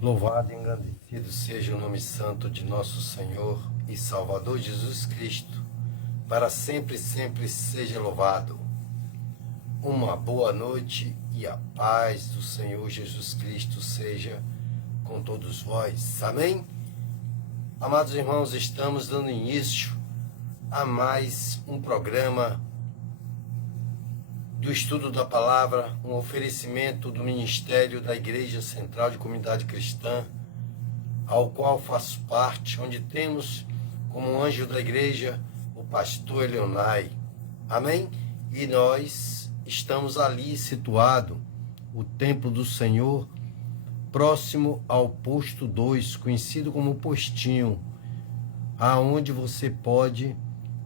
Louvado e engrandecido seja o nome santo de nosso Senhor e Salvador Jesus Cristo, para sempre, sempre seja louvado. Uma boa noite e a paz do Senhor Jesus Cristo seja com todos vós. Amém? Amados irmãos, estamos dando início a mais um programa do estudo da palavra, um oferecimento do Ministério da Igreja Central de Comunidade Cristã, ao qual faço parte, onde temos como anjo da igreja o pastor Elionai. Amém? E nós estamos ali situado, o templo do Senhor, próximo ao posto 2, conhecido como postinho, aonde você pode,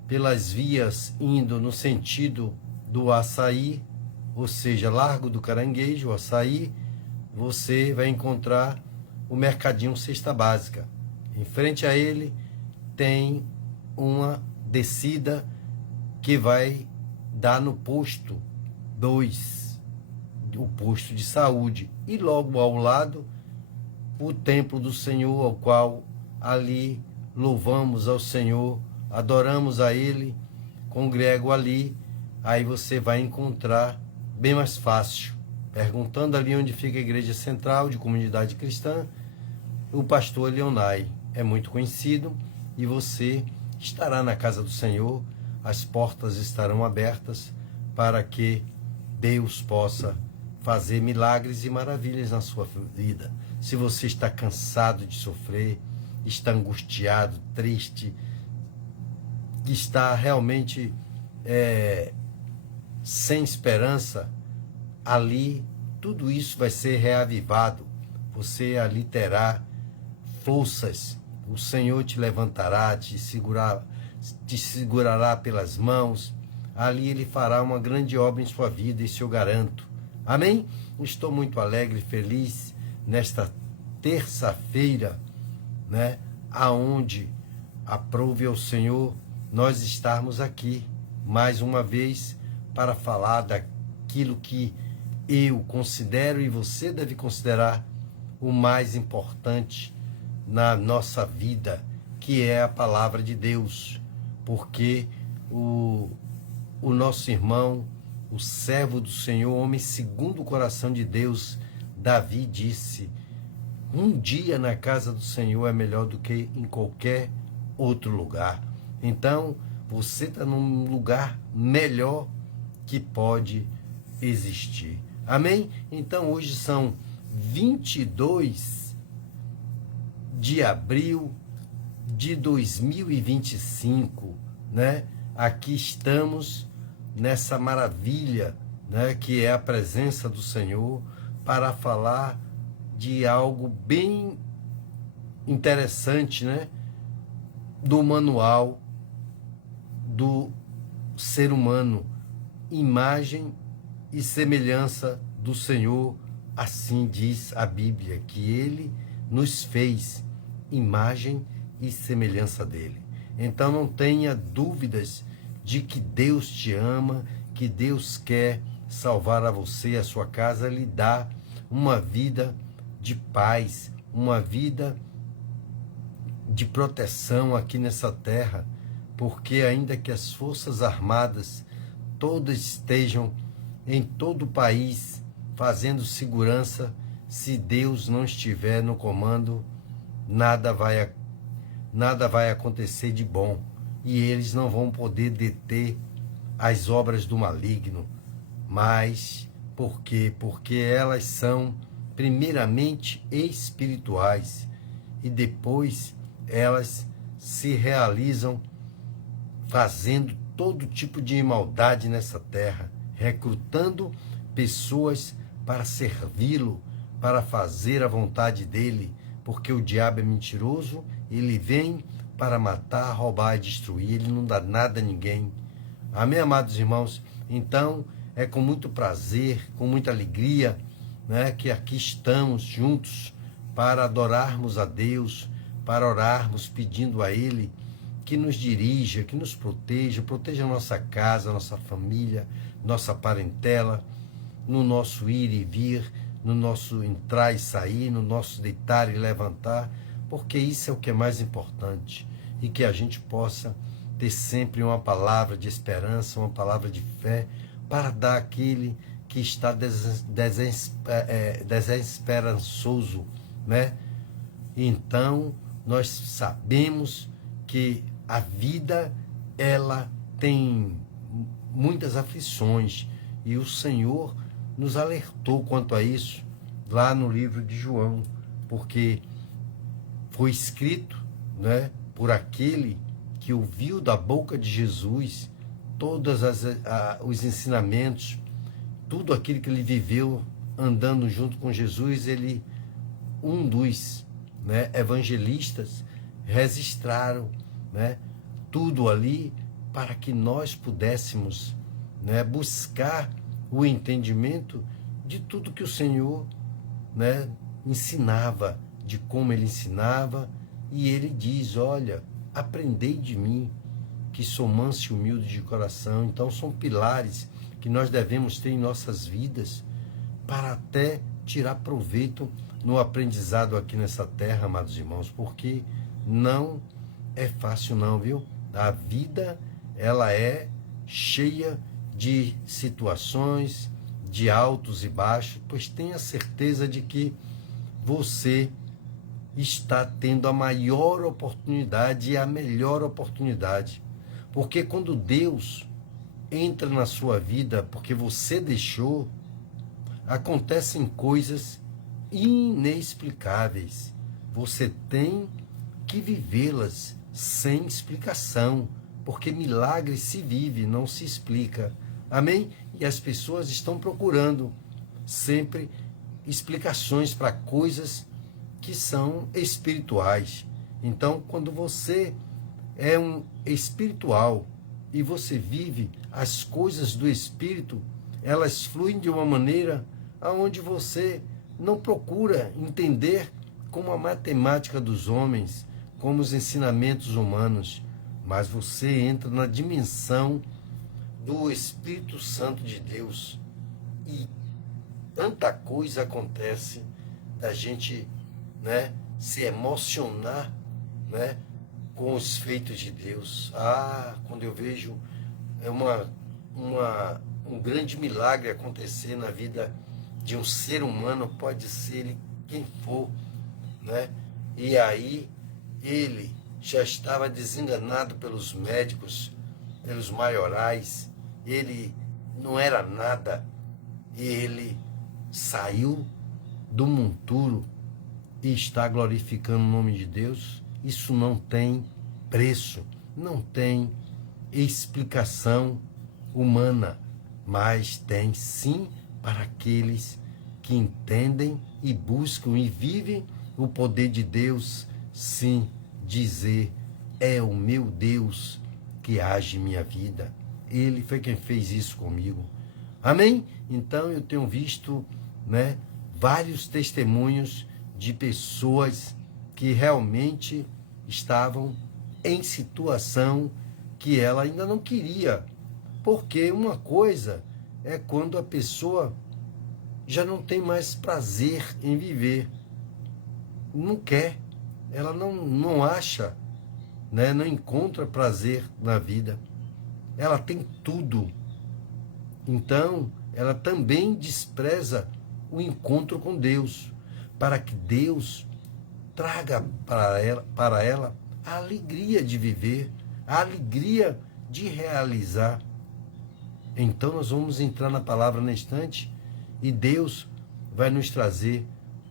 pelas vias indo no sentido do Açaí, ou seja, Largo do Caranguejo, Açaí, você vai encontrar o Mercadinho Cesta Básica. Em frente a ele tem uma descida que vai dar no posto 2, o posto de saúde. E logo ao lado, o templo do Senhor, ao qual ali louvamos ao Senhor, adoramos a Ele, congrego ali. Aí você vai encontrar bem mais fácil, perguntando ali onde fica a Igreja Central de Comunidade Cristã, o pastor Elionai é muito conhecido e você estará na casa do Senhor, as portas estarão abertas para que Deus possa fazer milagres e maravilhas na sua vida. Se você está cansado de sofrer, está angustiado, triste, está realmente sem esperança, ali tudo isso vai ser reavivado. Você ali terá forças. O Senhor te levantará, te segurará pelas mãos. Ali Ele fará uma grande obra em sua vida, isso eu garanto. Amém? Estou muito alegre e feliz nesta terça-feira, né? Aonde aprove ao Senhor nós estarmos aqui mais uma vez para falar daquilo que eu considero e você deve considerar o mais importante na nossa vida, que é a palavra de Deus. Porque o nosso irmão, o servo do Senhor, homem segundo o coração de Deus, Davi disse: um dia na casa do Senhor é melhor do que em qualquer outro lugar. Então, você está num lugar melhor que pode existir. Amém? Então, hoje são 22 de abril de 2025, né? Aqui estamos nessa maravilha, né, que é a presença do Senhor, para falar de algo bem interessante, né? Do manual do ser humano, imagem e semelhança do Senhor. Assim diz a Bíblia, que Ele nos fez imagem e semelhança dele. Então não tenha dúvidas de que Deus te ama, que Deus quer salvar a você, a sua casa, lhe dar uma vida de paz, uma vida de proteção aqui nessa terra, porque ainda que as forças armadas todas estejam em todo o país fazendo segurança, se Deus não estiver no comando, nada vai acontecer de bom, e eles não vão poder deter as obras do maligno. Mas por quê? Porque elas são primeiramente espirituais e depois elas se realizam fazendo todo tipo de maldade nessa terra, recrutando pessoas para servi-lo, para fazer a vontade dele, porque o diabo é mentiroso, ele vem para matar, roubar e destruir, ele não dá nada a ninguém. Amém, amados irmãos? Então, é com muito prazer, com muita alegria, né, que aqui estamos juntos para adorarmos a Deus, para orarmos pedindo a Ele que nos dirija, que nos proteja a nossa casa, a nossa família, nossa parentela, no nosso ir e vir, no nosso entrar e sair, no nosso deitar e levantar, porque isso é o que é mais importante, e que a gente possa ter sempre uma palavra de esperança, uma palavra de fé, para dar àquele que está desesperançoso, né? Então, nós sabemos que a vida, ela tem muitas aflições, e o Senhor nos alertou quanto a isso lá no livro de João, porque foi escrito, né, por aquele que ouviu da boca de Jesus todos os ensinamentos, tudo aquilo que ele viveu andando junto com Jesus. Ele, um dos, né, evangelistas, registraram, né, tudo ali para que nós pudéssemos, né, buscar o entendimento de tudo que o Senhor, né, ensinava, de como ele ensinava. E ele diz: olha, aprendei de mim, que sou manso e humilde de coração. Então são pilares que nós devemos ter em nossas vidas, para até tirar proveito no aprendizado aqui nessa terra, amados irmãos, porque não é fácil não, viu? A vida, ela é cheia de situações, de altos e baixos, pois tenha certeza de que você está tendo a maior oportunidade e a melhor oportunidade. Porque quando Deus entra na sua vida, porque você deixou, acontecem coisas inexplicáveis. Você tem que vivê-las sem explicação, porque milagre se vive, não se explica. Amém? E as pessoas estão procurando sempre explicações para coisas que são espirituais. Então, quando você é um espiritual e você vive as coisas do Espírito, elas fluem de uma maneira aonde você não procura entender como a matemática dos homens, como os ensinamentos humanos, mas você entra na dimensão do Espírito Santo de Deus, e tanta coisa acontece da gente, né, se emocionar, né, com os feitos de Deus. Quando eu vejo um grande milagre acontecer na vida de um ser humano, pode ser ele quem for, né? E aí ele já estava desenganado pelos médicos, pelos maiorais, ele não era nada, e ele saiu do monturo e está glorificando o nome de Deus. Isso não tem preço, não tem explicação humana, mas tem sim para aqueles que entendem e buscam e vivem o poder de Deus. Sim, dizer: é o meu Deus que age em minha vida. Ele foi quem fez isso comigo. Amém? Então eu tenho visto, né, vários testemunhos de pessoas que realmente estavam em situação que ela ainda não queria. Porque uma coisa é quando a pessoa já não tem mais prazer em viver, não quer, ela não acha, né, não encontra prazer na vida, ela tem tudo. Então ela também despreza o encontro com Deus, para que Deus traga para ela a alegria de viver, a alegria de realizar. Então nós vamos entrar na palavra na instante, e Deus vai nos trazer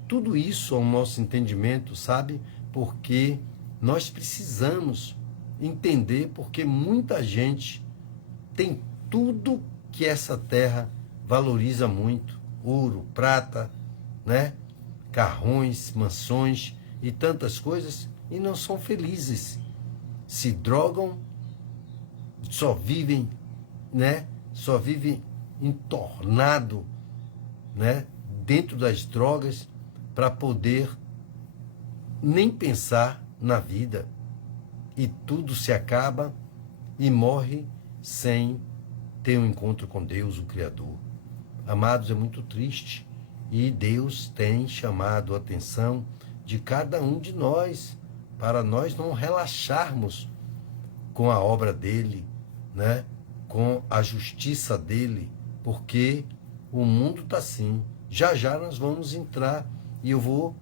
tudo isso ao nosso entendimento, sabe? Porque nós precisamos entender, porque muita gente tem tudo que essa terra valoriza muito: ouro, prata, né? Carrões, mansões e tantas coisas, e não são felizes. Se drogam, só vivem, né? Só vivem entornado, né, dentro das drogas, para poder nem pensar na vida. E tudo se acaba e morre sem ter um encontro com Deus, o Criador. Amados, é muito triste. E Deus tem chamado a atenção de cada um de nós, para nós não relaxarmos com a obra dele, né? Com a justiça dele, porque o mundo está assim. Já já nós vamos entrar e eu vou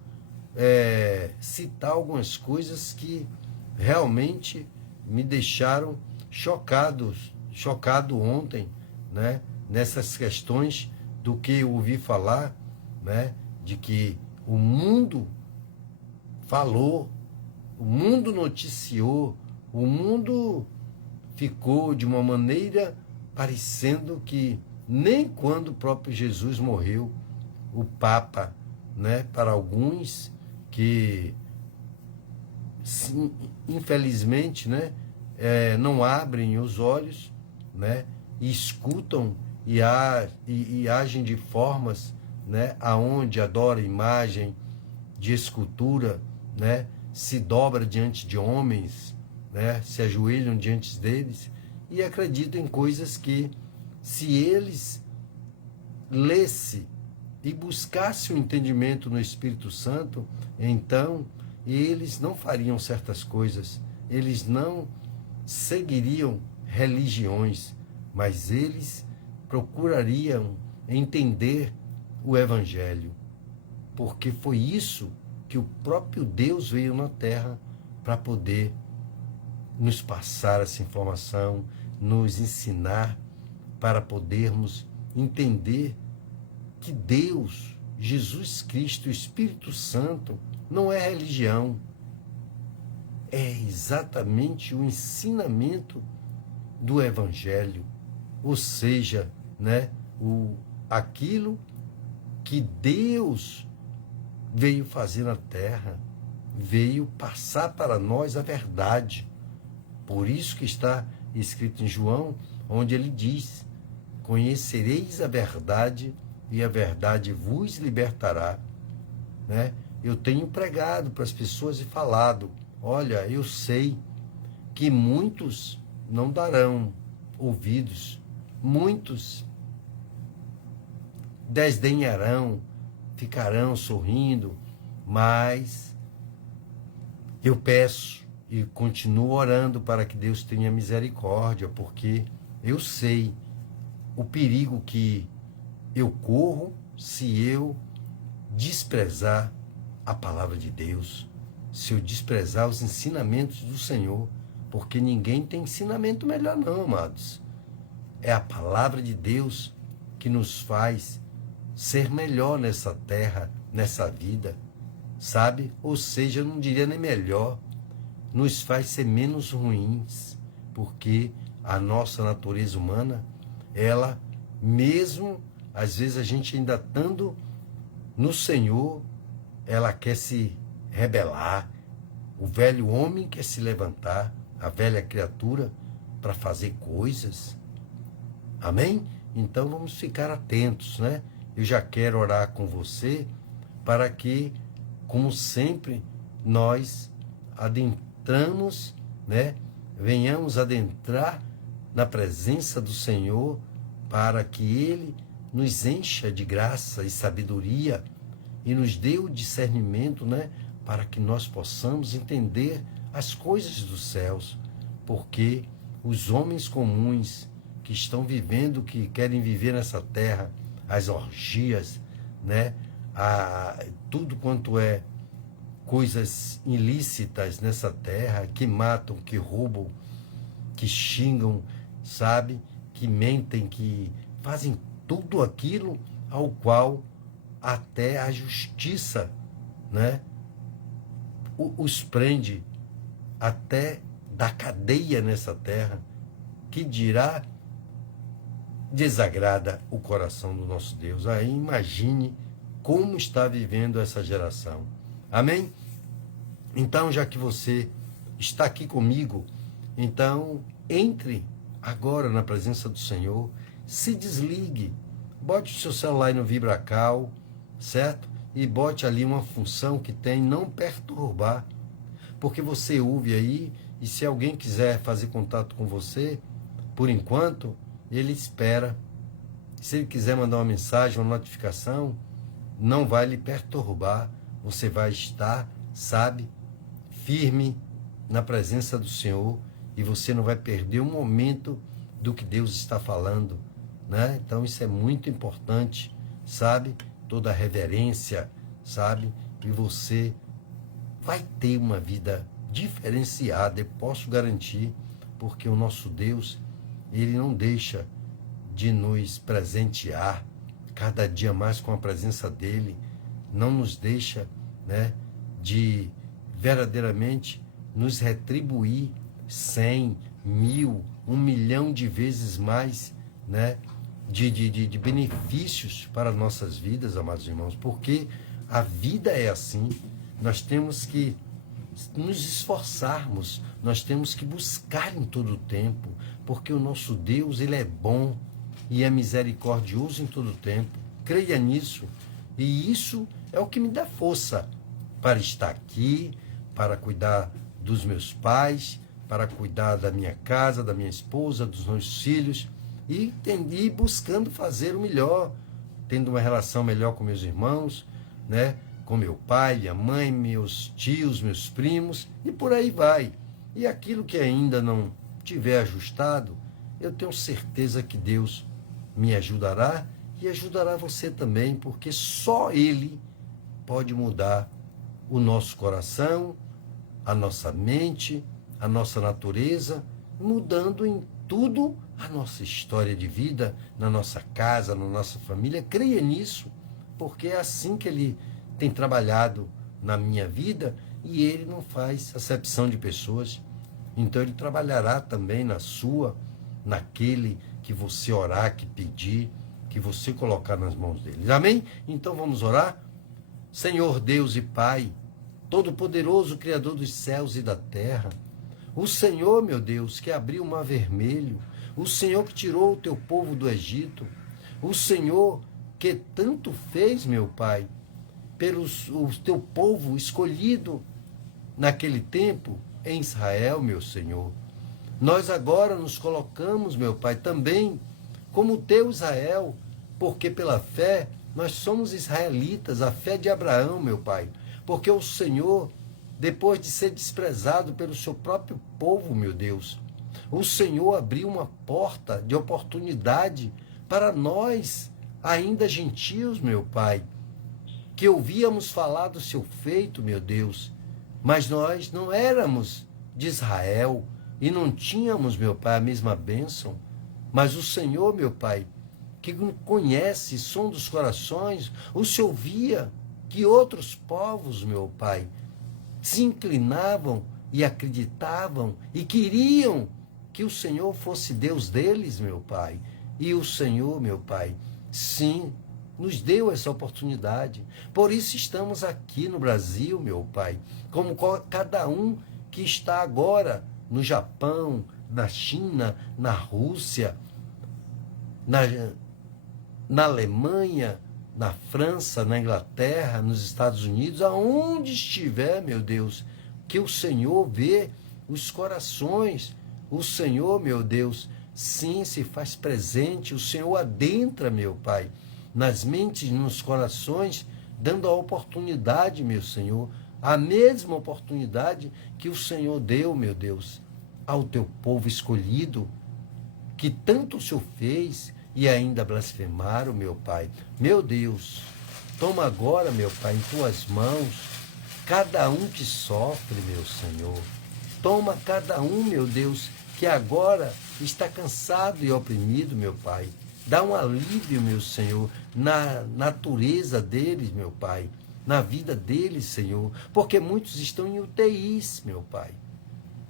citar algumas coisas que realmente me deixaram chocado ontem, né? Nessas questões do que eu ouvi falar, né? De que o mundo falou, o mundo noticiou, o mundo ficou de uma maneira parecendo que nem quando o próprio Jesus morreu, o Papa, né, para alguns que, sim, infelizmente, né, não abrem os olhos, né, e escutam e agem de formas, né, aonde adora imagem de escultura, né, se dobra diante de homens, né, se ajoelham diante deles e acreditam em coisas que, se eles lessem e buscassem o entendimento no Espírito Santo, então eles não fariam certas coisas, eles não seguiriam religiões, mas eles procurariam entender o Evangelho, porque foi isso que o próprio Deus veio na terra para poder nos passar essa informação, nos ensinar, para podermos entender que Deus, Jesus Cristo, o Espírito Santo, não é religião, é exatamente o ensinamento do Evangelho, ou seja, né, aquilo que Deus veio fazer na terra, veio passar para nós a verdade. Por isso que está escrito em João, onde ele diz: conhecereis a verdade e a verdade vos libertará, né? Eu tenho pregado para as pessoas e falado: olha, eu sei que muitos não darão ouvidos, muitos desdenharão, ficarão sorrindo, mas eu peço e continuo orando para que Deus tenha misericórdia, porque eu sei o perigo que eu corro se eu desprezar a palavra de Deus, se eu desprezar os ensinamentos do Senhor, porque ninguém tem ensinamento melhor não, amados. É a palavra de Deus que nos faz ser melhor nessa terra, nessa vida, sabe? Ou seja, eu não diria nem melhor, nos faz ser menos ruins, porque a nossa natureza humana, ela, mesmo às vezes a gente ainda estando no Senhor, ela quer se rebelar. O velho homem quer se levantar, a velha criatura, para fazer coisas. Amém? Então vamos ficar atentos, né? Eu já quero orar com você para que, como sempre, nós adentramos, né? Venhamos adentrar na presença do Senhor para que Ele nos encha de graça e sabedoria e nos dê o discernimento, né? Para que nós possamos entender as coisas dos céus, porque os homens comuns que estão vivendo, que querem viver nessa terra, as orgias, né? Tudo quanto é coisas ilícitas nessa terra, que matam, que roubam, que xingam, sabe? Que mentem, que fazem tudo aquilo ao qual até a justiça, né? Os prende até da cadeia nessa terra, que dirá desagrada o coração do nosso Deus. Aí imagine como está vivendo essa geração. Amém? Então, já que você está aqui comigo, então entre agora na presença do Senhor, se desligue, bote o seu celular aí no VibraCal, certo? E bote ali uma função que tem não perturbar, porque você ouve aí, e se alguém quiser fazer contato com você, por enquanto, ele espera. Se ele quiser mandar uma mensagem, uma notificação, não vai lhe perturbar, você vai estar, sabe, firme na presença do Senhor e você não vai perder um momento do que Deus está falando, né? Então isso é muito importante, sabe? Toda a reverência, sabe? E você vai ter uma vida diferenciada, eu posso garantir, porque o nosso Deus, ele não deixa de nos presentear cada dia mais com a presença dele, não nos deixa, né, de verdadeiramente nos retribuir 100, 1000, 1 milhão de vezes mais, né, de benefícios para nossas vidas, amados irmãos, porque a vida é assim. Nós temos que nos esforçarmos, nós temos que buscar em todo o tempo, porque o nosso Deus, ele é bom e é misericordioso em todo o tempo. Creia nisso. E isso é o que me dá força para estar aqui, para cuidar dos meus pais, para cuidar da minha casa, da minha esposa, dos meus filhos, e buscando fazer o melhor, tendo uma relação melhor com meus irmãos, né? Com meu pai, minha mãe, meus tios, meus primos, e por aí vai. E aquilo que ainda não tiver ajustado, eu tenho certeza que Deus me ajudará e ajudará você também, porque só Ele pode mudar o nosso coração, a nossa mente, a nossa natureza, mudando em tudo a nossa história de vida, na nossa casa, na nossa família. Creia nisso, porque é assim que Ele tem trabalhado na minha vida e Ele não faz acepção de pessoas. Então Ele trabalhará também na sua, naquele que você orar, que pedir, que você colocar nas mãos dele. Amém? Então vamos orar? Senhor Deus e Pai, Todo-Poderoso, Criador dos céus e da terra, o Senhor, meu Deus, que abriu o mar vermelho, o Senhor que tirou o teu povo do Egito, o Senhor que tanto fez, meu Pai, pelo o teu povo escolhido naquele tempo em Israel, meu Senhor. Nós agora nos colocamos, meu Pai, também como teu Israel, porque pela fé nós somos israelitas, a fé de Abraão, meu Pai, porque o Senhor, depois de ser desprezado pelo seu próprio povo, meu Deus, o Senhor abriu uma porta de oportunidade para nós, ainda gentios, meu Pai, que ouvíamos falar do seu feito, meu Deus, mas nós não éramos de Israel e não tínhamos, meu Pai, a mesma bênção. Mas o Senhor, meu Pai, que conhece som dos corações, o Senhor via que outros povos, meu Pai, se inclinavam e acreditavam e queriam que o Senhor fosse Deus deles, meu Pai. E o Senhor, meu Pai, sim, nos deu essa oportunidade. Por isso estamos aqui no Brasil, meu Pai, como cada um que está agora no Japão, na China, na Rússia, na Alemanha, na França, na Inglaterra, nos Estados Unidos, aonde estiver, meu Deus, que o Senhor vê os corações. O Senhor, meu Deus, sim, se faz presente. O Senhor adentra, meu Pai, nas mentes e nos corações, dando a oportunidade, meu Senhor, a mesma oportunidade que o Senhor deu, meu Deus, ao teu povo escolhido, que tanto o Senhor fez e ainda blasfemaram, meu Pai. Meu Deus, toma agora, meu Pai, em tuas mãos, cada um que sofre, meu Senhor. Toma cada um, meu Deus, que agora está cansado e oprimido, meu Pai. Dá um alívio, meu Senhor, na natureza deles, meu Pai, na vida deles, Senhor, porque muitos estão em UTIs, meu Pai.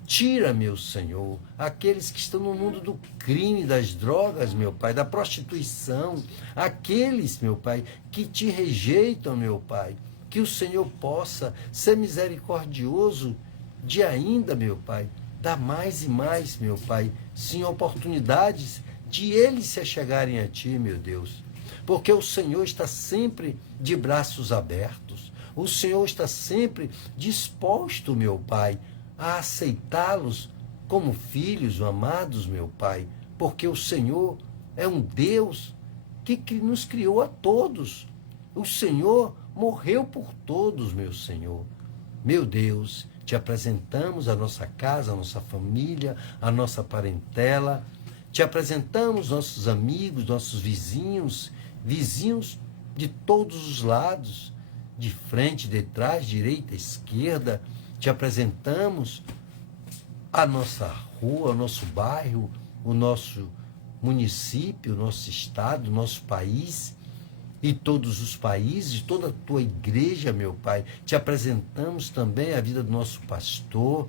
Tira, meu Senhor, aqueles que estão no mundo do crime, das drogas, meu Pai, da prostituição, aqueles, meu Pai, que te rejeitam, meu Pai, que o Senhor possa ser misericordioso de ainda, meu Pai, dar mais e mais, meu Pai, sim, oportunidades de eles se achegarem a Ti, meu Deus, porque o Senhor está sempre de braços abertos, o Senhor está sempre disposto, meu Pai, a aceitá-los como filhos amados, meu Pai, porque o Senhor é um Deus que nos criou a todos, O Senhor morreu por todos, meu Senhor. Meu Deus, te apresentamos a nossa casa, a nossa família, a nossa parentela. Te apresentamos nossos amigos, nossos vizinhos, vizinhos de todos os lados, de frente, de trás, direita, esquerda. Te apresentamos a nossa rua, o nosso bairro, o nosso município, o nosso estado, o nosso país e todos os países, toda a tua igreja, meu Pai. Te apresentamos também a vida do nosso pastor,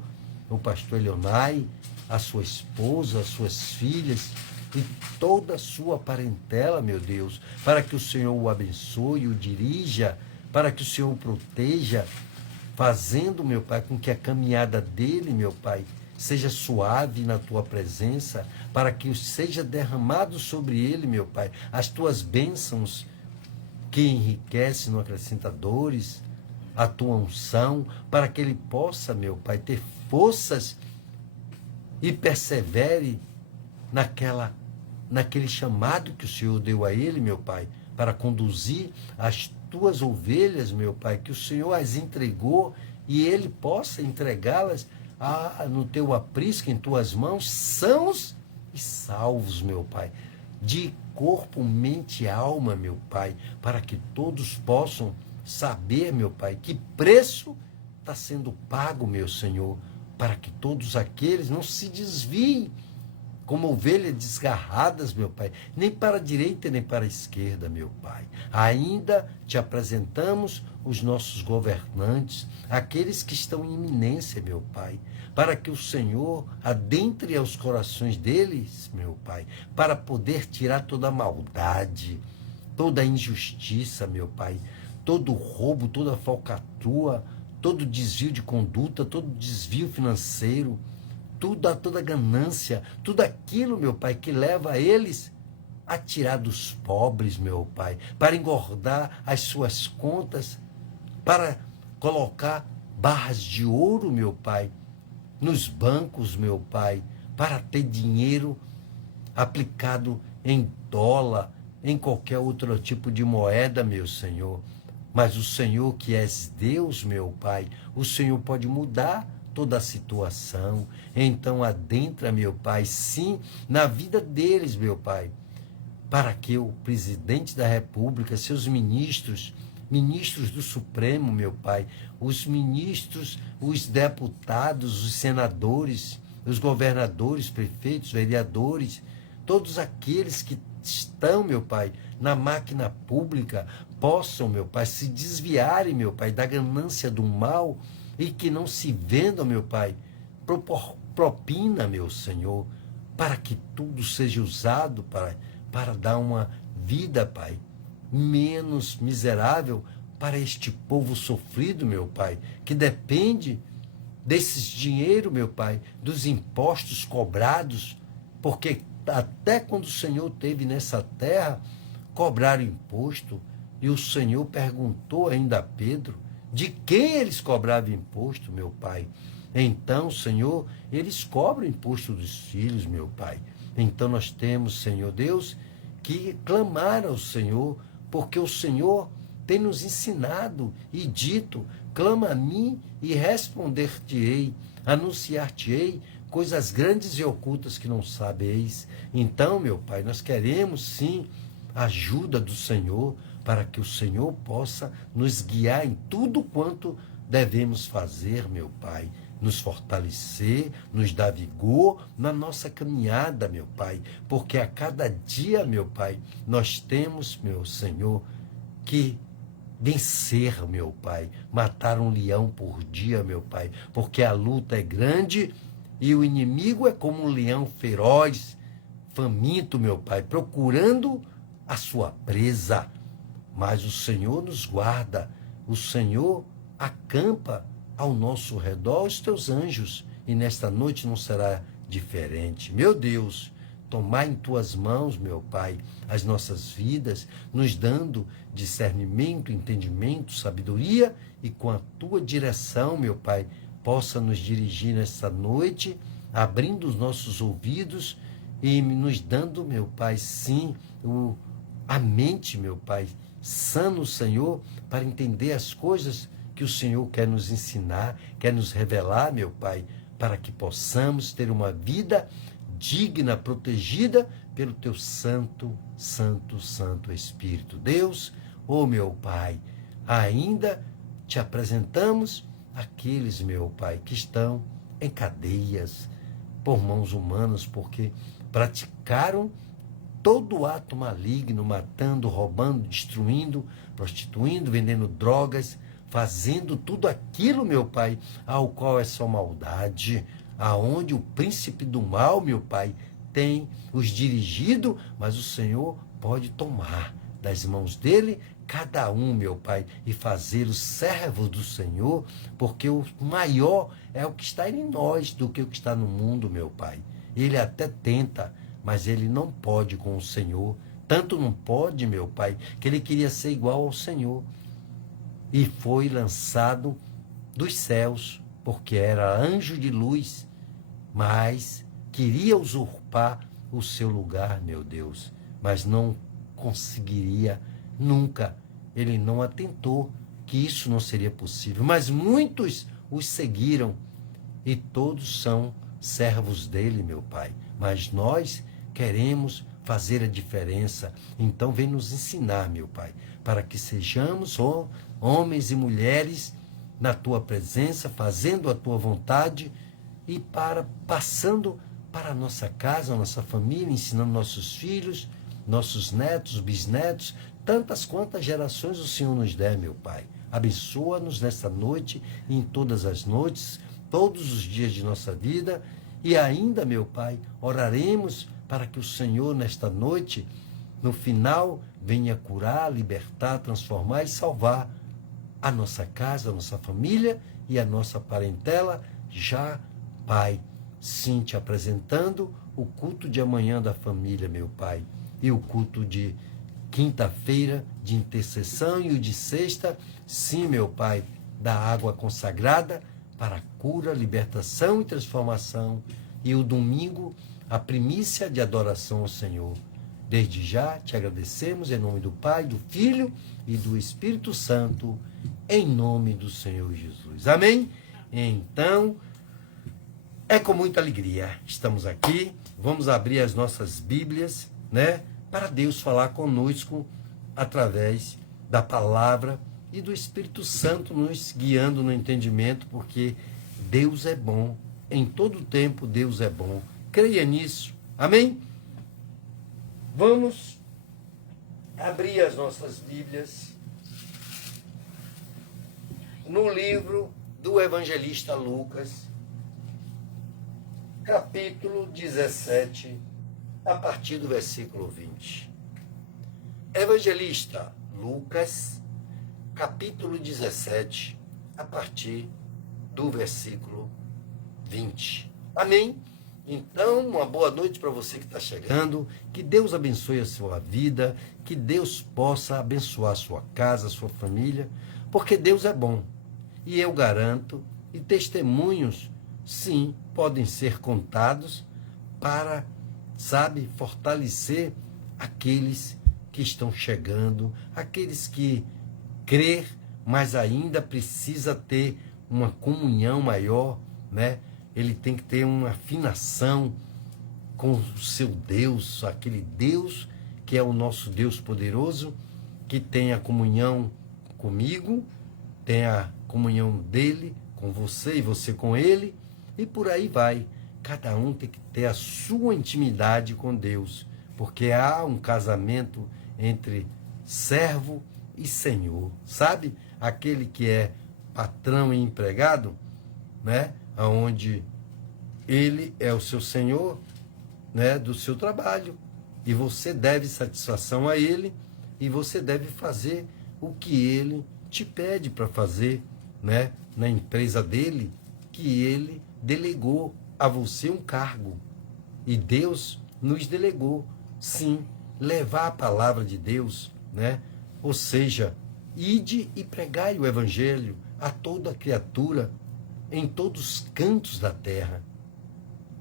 o pastor Elionai, a sua esposa, as suas filhas e toda a sua parentela, meu Deus, para que o Senhor o abençoe, o dirija, para que o Senhor o proteja, fazendo, meu Pai, com que a caminhada dele, meu Pai, seja suave na tua presença, para que seja derramado sobre ele, meu Pai, as tuas bênçãos que enriquece, não acrescenta dores, a tua unção, para que ele possa, meu Pai, ter forças e persevere naquele chamado que o Senhor deu a ele, meu Pai, para conduzir as tuas ovelhas, meu Pai, que o Senhor as entregou e ele possa entregá-las no teu aprisco, em tuas mãos, sãos e salvos, meu Pai, de corpo, mente e alma, meu Pai, para que todos possam saber, meu Pai, que preço está sendo pago, meu Senhor, para que todos aqueles não se desviem como ovelhas desgarradas, meu Pai, nem para a direita nem para a esquerda, meu Pai. Ainda te apresentamos os nossos governantes, aqueles que estão em iminência, meu Pai, para que o Senhor adentre aos corações deles, meu Pai, para poder tirar toda a maldade, toda a injustiça, meu Pai, todo roubo, toda falcatrua, todo desvio de conduta, todo desvio financeiro, toda ganância, tudo aquilo, meu Pai, que leva eles a tirar dos pobres, meu Pai, para engordar as suas contas, para colocar barras de ouro, meu Pai, nos bancos, meu Pai, para ter dinheiro aplicado em dólar, em qualquer outro tipo de moeda, meu Senhor. Mas o Senhor que és Deus, meu Pai, o Senhor pode mudar toda a situação. Então adentra, meu Pai, sim, na vida deles, meu Pai, para que o presidente da República, seus ministros, ministros do Supremo, meu Pai, os ministros, os deputados, os senadores, os governadores, prefeitos, vereadores, todos aqueles que estão, meu Pai, na máquina pública, possam, meu Pai, se desviarem, meu Pai, da ganância do mal e que não se vendam, meu Pai, propina, meu Senhor, para que tudo seja usado para dar uma vida, Pai, menos miserável para este povo sofrido, meu Pai, que depende desses dinheiro, meu Pai, dos impostos cobrados, porque até quando o Senhor esteve nessa terra, cobraram imposto, e o Senhor perguntou ainda a Pedro, de quem eles cobravam imposto, meu Pai? Então, Senhor, eles cobram imposto dos filhos, meu Pai. Então nós temos, Senhor Deus, que clamar ao Senhor, porque o Senhor tem nos ensinado e dito, clama a mim e responder-te-ei, anunciar-te-ei coisas grandes e ocultas que não sabeis. Então, meu Pai, nós queremos sim a ajuda do Senhor, para que o Senhor possa nos guiar em tudo quanto devemos fazer, meu Pai, nos fortalecer, nos dar vigor na nossa caminhada, meu Pai, porque a cada dia, meu Pai, nós temos, meu Senhor, que vencer, meu Pai, matar um leão por dia, meu Pai, porque a luta é grande e o inimigo é como um leão feroz, faminto, meu Pai, procurando a sua presa. Mas o Senhor nos guarda, o Senhor acampa ao nosso redor os teus anjos, e nesta noite não será diferente. Meu Deus, tomai em tuas mãos, meu Pai, as nossas vidas, nos dando discernimento, entendimento, sabedoria, e com a tua direção, meu Pai, possa nos dirigir nesta noite, abrindo os nossos ouvidos e nos dando, meu Pai, sim, a mente, meu Pai, sã no Senhor para entender as coisas que o Senhor quer nos ensinar, quer nos revelar, meu Pai, para que possamos ter uma vida digna, protegida pelo teu santo, santo, santo Espírito. Deus, ó meu Pai, ainda te apresentamos aqueles, meu Pai, que estão em cadeias por mãos humanas, porque praticaram todo ato maligno, matando, roubando, destruindo, prostituindo, vendendo drogas, fazendo tudo aquilo, meu Pai, ao qual é só maldade, aonde o príncipe do mal, meu Pai, tem os dirigido, mas o Senhor pode tomar das mãos dele cada um, meu Pai, e fazê-los servos do Senhor, porque o maior é o que está em nós do que o que está no mundo, meu Pai. Ele até tenta, mas ele não pode com o Senhor. Tanto não pode, meu Pai, que ele queria ser igual ao Senhor. E foi lançado dos céus, porque era anjo de luz, mas queria usurpar o seu lugar, meu Deus, mas não conseguiria nunca. Ele não atentou que isso não seria possível, mas muitos os seguiram e todos são servos dele, meu Pai. Mas nós queremos fazer a diferença, então vem nos ensinar, meu Pai, para que sejamos homens e mulheres na tua presença, fazendo a tua vontade e passando para a nossa casa, a nossa família, ensinando nossos filhos, nossos netos, bisnetos, tantas quantas gerações o Senhor nos der, meu Pai. Abençoa-nos nesta noite e em todas as noites, todos os dias de nossa vida. E ainda, meu Pai, oraremos para que o Senhor, nesta noite, no final, venha curar, libertar, transformar e salvar a nossa casa, a nossa família e a nossa parentela. Já, Pai, sim, te apresentando o culto de amanhã da família, meu Pai, e o culto de quinta-feira de intercessão e o de sexta, sim, meu Pai, da água consagrada para cura, libertação e transformação, e o domingo, a primícia de adoração ao Senhor. Desde já te agradecemos em nome do Pai, do Filho e do Espírito Santo, em nome do Senhor Jesus. Amém? Então, é com muita alegria. Estamos aqui, vamos abrir as nossas Bíblias, né? Para Deus falar conosco através da palavra e do Espírito Santo nos guiando no entendimento, porque Deus é bom, em todo tempo Deus é bom. Creia nisso, amém? Vamos abrir as nossas Bíblias no livro do evangelista Lucas, capítulo 17, a partir do versículo 20. Evangelista Lucas, capítulo 17, a partir do versículo 20. Amém? Então, uma boa noite para você que está chegando, que Deus abençoe a sua vida, que Deus possa abençoar a sua casa, a sua família, porque Deus é bom. E eu garanto, e testemunhos, sim, podem ser contados para, sabe, fortalecer aqueles que estão chegando, aqueles que crer, mas ainda precisa ter uma comunhão maior, né? Ele tem que ter uma afinação com o seu Deus, aquele Deus que é o nosso Deus poderoso, que tem a comunhão comigo, tem a comunhão dele com você e você com ele, e por aí vai. Cada um tem que ter a sua intimidade com Deus, porque há um casamento entre servo e senhor, sabe? Aquele que é patrão e empregado, né? Onde ele é o seu senhor, né, do seu trabalho, e você deve satisfação a ele, e você deve fazer o que ele te pede para fazer, né, na empresa dele, que ele delegou a você um cargo. E Deus nos delegou, sim, levar a palavra de Deus, né? Ou seja, ide e pregai o evangelho a toda criatura, em todos os cantos da terra.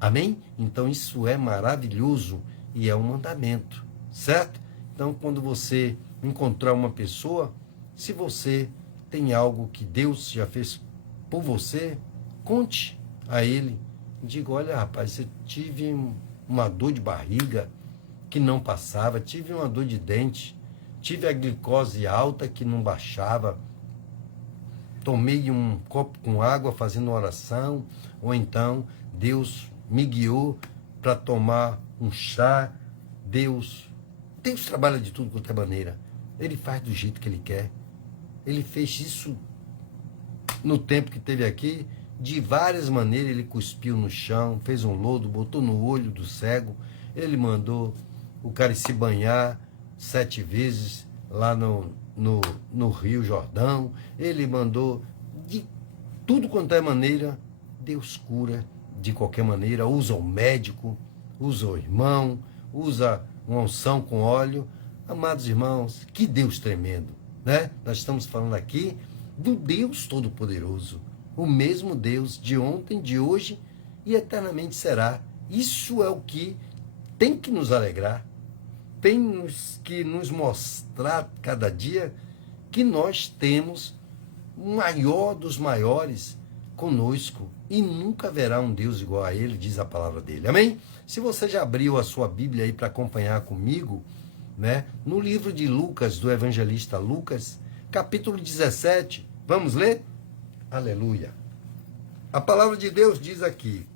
Amém? Então isso é maravilhoso e é um mandamento, certo? Então quando você encontrar uma pessoa, se você tem algo que Deus já fez por você, conte a ele. Diga, olha, rapaz, eu tive uma dor de barriga que não passava, tive uma dor de dente, tive a glicose alta que não baixava, tomei um copo com água fazendo oração, ou então Deus me guiou para tomar um chá. Deus trabalha de tudo quanto é maneira. Ele faz do jeito que ele quer. Ele fez isso no tempo que teve aqui, de várias maneiras. Ele cuspiu no chão, fez um lodo, botou no olho do cego. Ele mandou o cara se banhar 7 vezes lá no Rio Jordão. Ele mandou de tudo quanto é maneira. Deus cura de qualquer maneira. Usa o médico, usa o irmão, usa uma unção com óleo. Amados irmãos, que Deus tremendo, né? Nós estamos falando aqui do Deus Todo-Poderoso, o mesmo Deus de ontem, de hoje e eternamente será. Isso é o que tem que nos alegrar, tem que nos mostrar cada dia que nós temos o maior dos maiores conosco e nunca haverá um Deus igual a ele, diz a palavra dele. Amém? Se você já abriu a sua Bíblia aí para acompanhar comigo, né, no livro de Lucas, do evangelista Lucas, capítulo 17, vamos ler? Aleluia. A palavra de Deus diz aqui,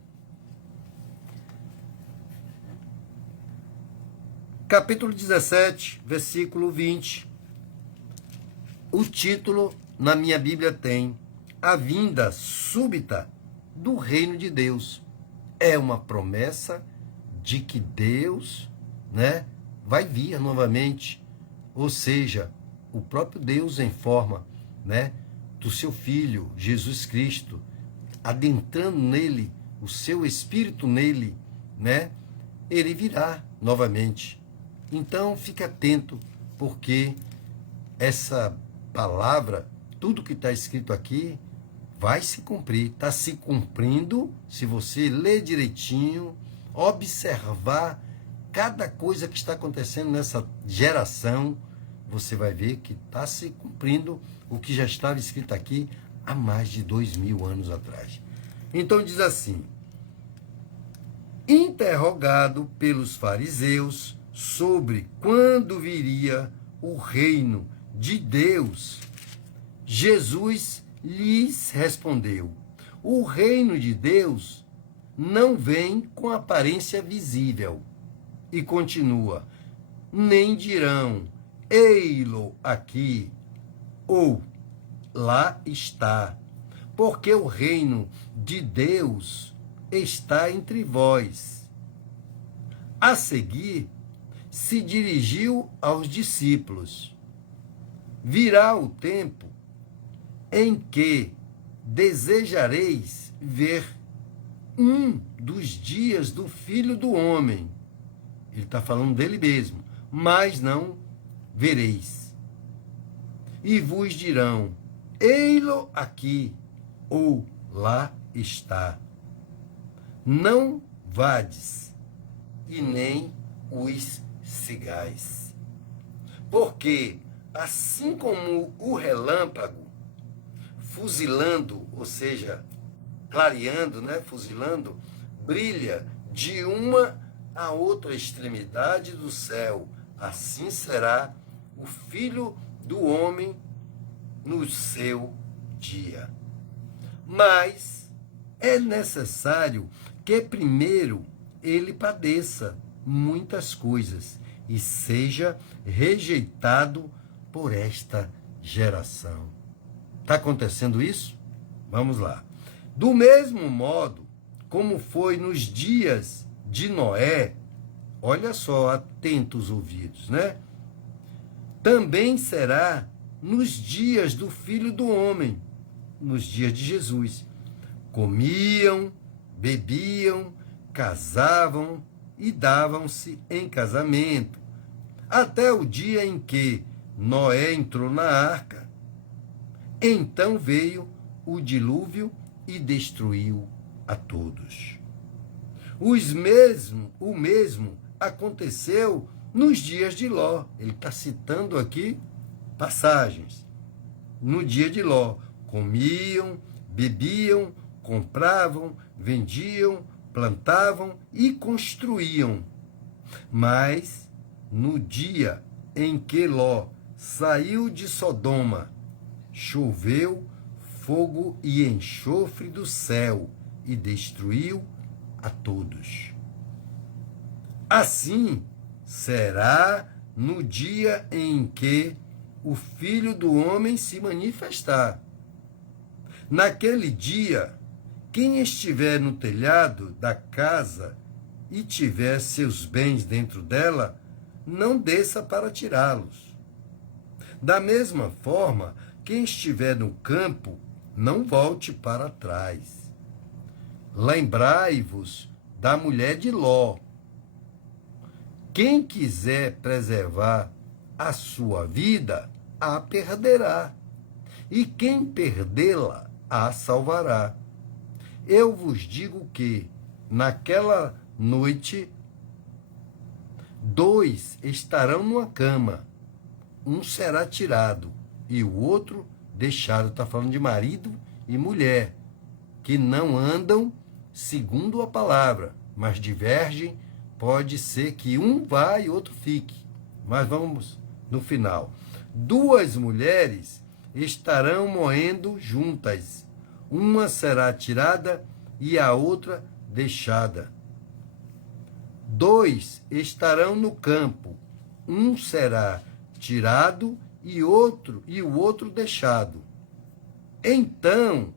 capítulo 17, versículo 20. O título na minha Bíblia tem A Vinda Súbita do Reino de Deus. É uma promessa de que Deus, né, vai vir novamente. Ou seja, o próprio Deus em forma, né, do seu Filho, Jesus Cristo, adentrando nele, o seu Espírito nele, né, ele virá novamente. Então, fique atento, porque essa palavra, tudo que está escrito aqui, vai se cumprir. Está se cumprindo, se você ler direitinho, observar cada coisa que está acontecendo nessa geração, você vai ver que está se cumprindo o que já estava escrito aqui há mais de 2000 anos atrás. Então diz assim: interrogado pelos fariseus sobre quando viria o reino de Deus, Jesus lhes respondeu: o reino de Deus não vem com aparência visível. E continua: nem dirão, ei-lo aqui, ou lá está, porque o reino de Deus está entre vós. A seguir, se dirigiu aos discípulos: virá o tempo em que desejareis ver um dos dias do Filho do Homem. Ele está falando dele mesmo. Mas não vereis. E vos dirão, ei-lo aqui, ou lá está. Não vades, e nem os sigais. Porque, assim como o relâmpago, fuzilando, ou seja, clareando, né, fuzilando, brilha de uma a outra extremidade do céu, assim será o Filho do Homem no seu dia. Mas é necessário que primeiro ele padeça muitas coisas e seja rejeitado por esta geração. Está acontecendo isso? Vamos lá. Do mesmo modo como foi nos dias de Noé, olha só, atentos os ouvidos, né? Também será nos dias do Filho do Homem, nos dias de Jesus. Comiam, bebiam, casavam e davam-se em casamento, até o dia em que Noé entrou na arca. Então veio o dilúvio e destruiu a todos. O mesmo aconteceu nos dias de Ló. Ele está citando aqui passagens. No dia de Ló, comiam, bebiam, compravam, vendiam, plantavam e construíam. Mas no dia em que Ló saiu de Sodoma, choveu fogo e enxofre do céu e destruiu a todos. Assim será no dia em que o Filho do Homem se manifestar. Naquele dia, quem estiver no telhado da casa e tiver seus bens dentro dela, não desça para tirá-los. Da mesma forma, quem estiver no campo, não volte para trás. Lembrai-vos da mulher de Ló. Quem quiser preservar a sua vida, a perderá. E quem perdê-la, a salvará. Eu vos digo que, naquela noite, 2 estarão numa cama, um será tirado e o outro deixado. Está falando de marido e mulher, que não andam segundo a palavra, mas divergem. Pode ser que um vá e outro fique. Mas vamos no final. 2 mulheres estarão moendo juntas. Uma será tirada e a outra deixada. 2 estarão no campo. Um será tirado e o outro deixado. Então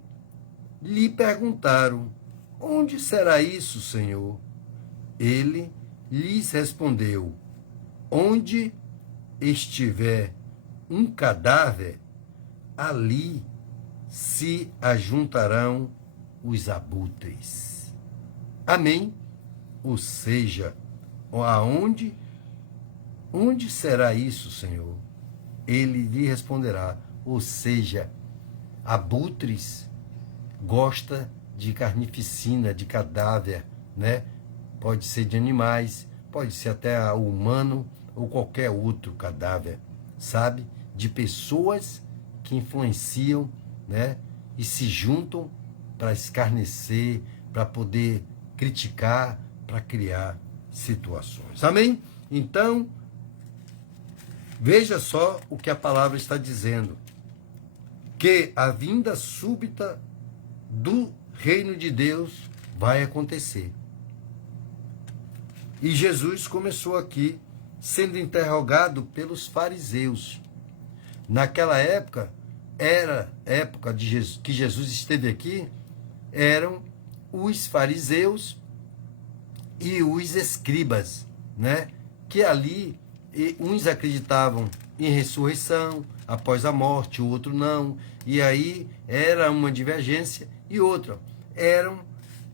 lhe perguntaram: onde será isso, Senhor? Ele lhes respondeu: onde estiver um cadáver, ali se ajuntarão os abutres. Amém? Ou seja, onde será isso, Senhor? Ele lhe responderá, ou seja, abutres gosta de carnificina, de cadáver, né? Pode ser de animais, pode ser até humano ou qualquer outro cadáver, sabe? De pessoas que influenciam, né? E se juntam para escarnecer, para poder criticar, para criar situações. Amém? Então, veja só o que a palavra está dizendo. Que a vinda súbita do reino de Deus vai acontecer. E Jesus começou aqui sendo interrogado pelos fariseus. Naquela época, era época de Jesus, que Jesus esteve aqui, eram os fariseus e os escribas, né? Que ali, uns acreditavam em ressurreição após a morte, o outro não. E aí era uma divergência. E outra, eram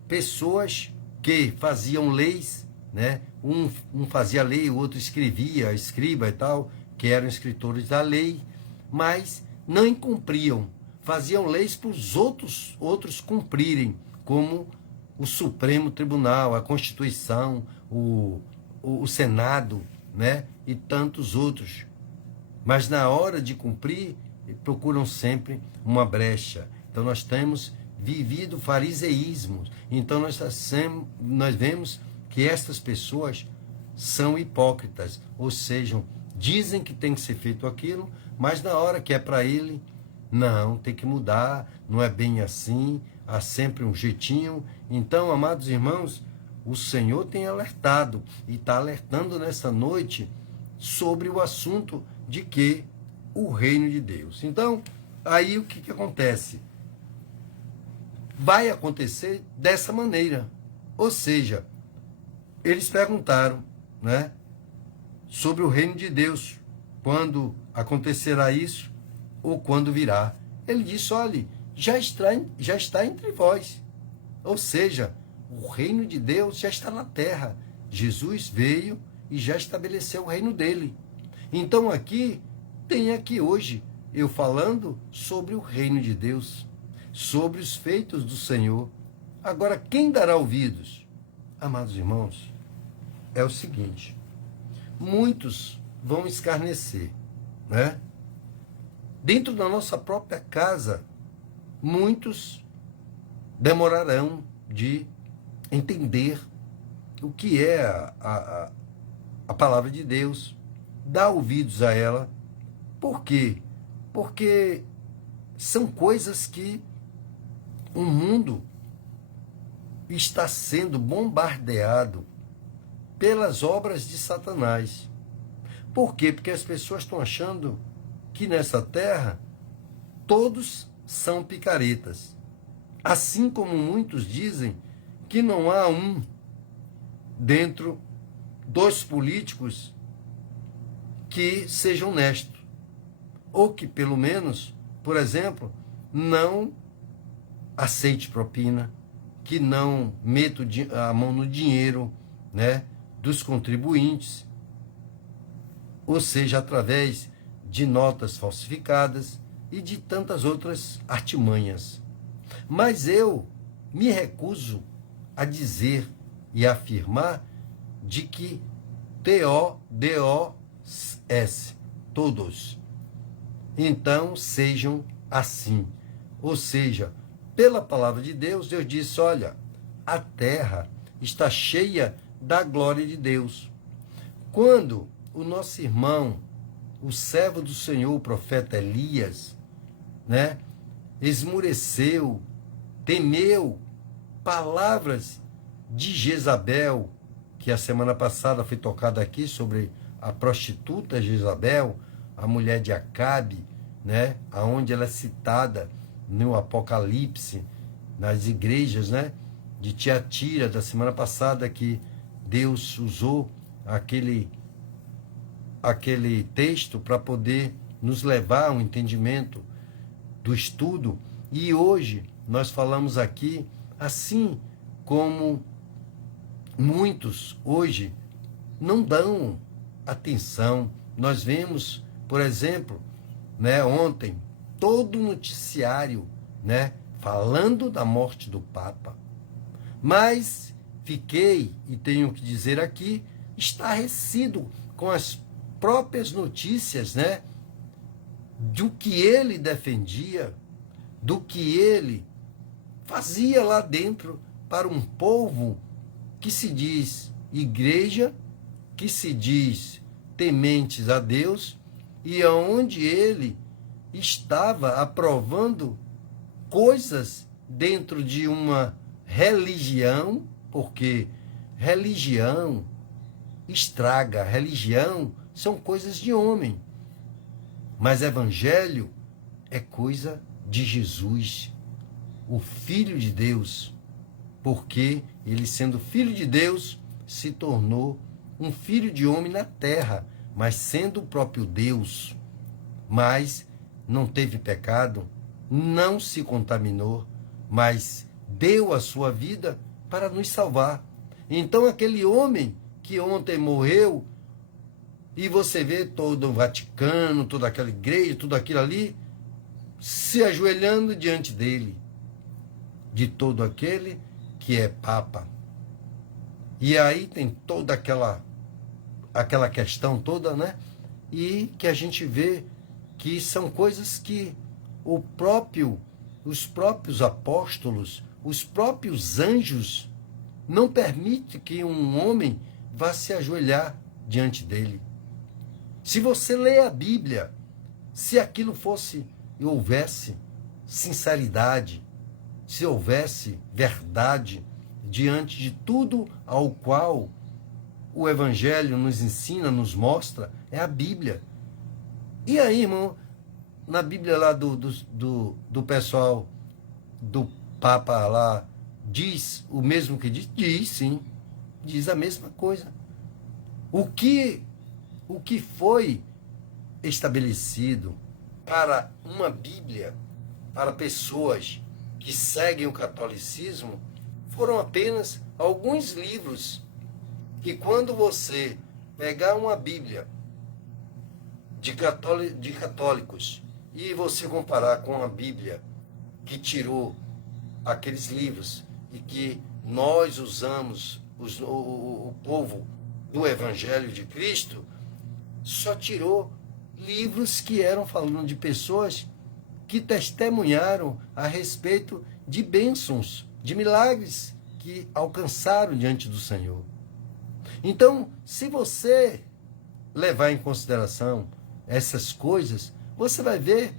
pessoas que faziam leis, né? Um fazia lei, o outro escrevia, escriba e tal, que eram escritores da lei, mas não cumpriam. Faziam leis para os outros cumprirem, como o Supremo Tribunal, a Constituição, o Senado, né? E tantos outros. Mas na hora de cumprir, procuram sempre uma brecha. Então nós temos vivido fariseísmo. Então nós vemos que estas pessoas são hipócritas, ou seja, dizem que tem que ser feito aquilo, mas na hora que é para ele, não, tem que mudar, não é bem assim, há sempre um jeitinho. Então, amados irmãos, o Senhor tem alertado e está alertando nessa noite sobre o assunto de que o reino de Deus. Então, aí o que acontece? Vai acontecer dessa maneira, ou seja, eles perguntaram, né, sobre o reino de Deus, quando acontecerá isso ou quando virá. Ele disse: olha, já está entre vós. Ou seja, o reino de Deus já está na terra. Jesus veio e já estabeleceu o reino dele. Então tem aqui hoje eu falando sobre o reino de Deus, sobre os feitos do Senhor. Agora, quem dará ouvidos? Amados irmãos, é o seguinte: muitos vão escarnecer, né? Dentro da nossa própria casa, muitos demorarão de entender o que é a palavra de Deus, dar ouvidos a ela. Por quê? Porque são coisas que o mundo está sendo bombardeado pelas obras de Satanás. Por quê? Porque as pessoas estão achando que nessa terra todos são picaretas. Assim como muitos dizem que não há um dentro dos políticos que seja honesto. Ou que, pelo menos, por exemplo, não aceite propina, que não meta a mão no dinheiro, né, dos contribuintes, ou seja, através de notas falsificadas e de tantas outras artimanhas. Mas eu me recuso a dizer e a afirmar de que TODOS, todos, então sejam assim. Ou seja, pela palavra de Deus, Deus disse, olha, a terra está cheia da glória de Deus. Quando o nosso irmão, o servo do Senhor, o profeta Elias, né, esmureceu, temeu palavras de Jezabel, que a semana passada foi tocada aqui sobre a prostituta Jezabel, a mulher de Acabe, né, aonde ela é citada no Apocalipse, nas igrejas, né, de Tiatira, da semana passada, que Deus usou aquele texto para poder nos levar ao entendimento do estudo. E hoje nós falamos aqui, assim como muitos hoje não dão atenção. Nós vemos, por exemplo, né, ontem, todo o noticiário, né, falando da morte do Papa. Mas fiquei, e tenho que dizer aqui, estarrecido com as próprias notícias, né, do que ele defendia, do que ele fazia lá dentro para um povo que se diz igreja, que se diz tementes a Deus, e aonde ele estava aprovando coisas dentro de uma religião, porque religião estraga, religião são coisas de homem, mas evangelho é coisa de Jesus, o Filho de Deus, porque ele, sendo Filho de Deus, se tornou um filho de homem na terra, mas sendo o próprio Deus, mas não teve pecado, não se contaminou, mas deu a sua vida para nos salvar. Então aquele homem que ontem morreu, e você vê todo o Vaticano, toda aquela igreja, tudo aquilo ali, se ajoelhando diante dele, de todo aquele que é Papa. E aí tem toda aquela questão toda, né? E que a gente vê que são coisas que os próprios apóstolos, os próprios anjos, não permitem que um homem vá se ajoelhar diante dele. Se você lê a Bíblia, se aquilo fosse e houvesse sinceridade, se houvesse verdade diante de tudo ao qual o Evangelho nos ensina, nos mostra, é a Bíblia. E aí, irmão, na Bíblia lá do pessoal, do Papa lá, diz o mesmo que diz? Diz, sim. Diz a mesma coisa. O que foi estabelecido para uma Bíblia, para pessoas que seguem o catolicismo, foram apenas alguns livros que, quando você pegar uma Bíblia de católicos e você comparar com a Bíblia que tirou aqueles livros e que nós usamos, o povo do Evangelho de Cristo, só tirou livros que eram falando de pessoas que testemunharam a respeito de bênçãos, de milagres que alcançaram diante do Senhor. Então, se você levar em consideração essas coisas, você vai ver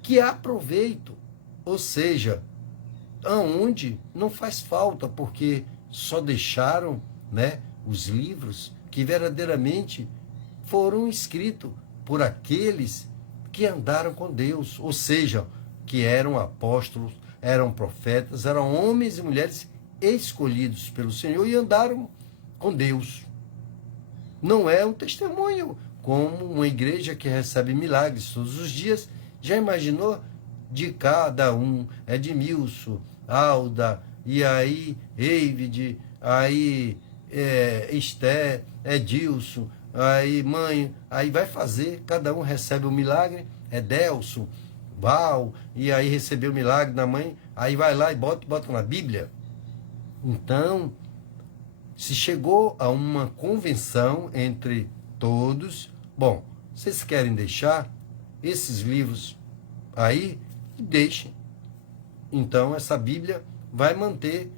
que há proveito, ou seja, aonde não faz falta, porque só deixaram, né, os livros que verdadeiramente foram escritos por aqueles que andaram com Deus, ou seja, que eram apóstolos, eram profetas, eram homens e mulheres escolhidos pelo Senhor e andaram com Deus. Não é um testemunho como uma igreja que recebe milagres todos os dias. Já imaginou? De cada um, Edmilson, Alda, e aí Eivid, aí Esté, Edilson, aí mãe, aí vai fazer, cada um recebe um milagre, Delson, Val, e aí recebeu o milagre da mãe, aí vai lá e bota na Bíblia. Então, se chegou a uma convenção entre todos, bom, vocês querem deixar esses livros aí? Deixem. Então, essa Bíblia vai manter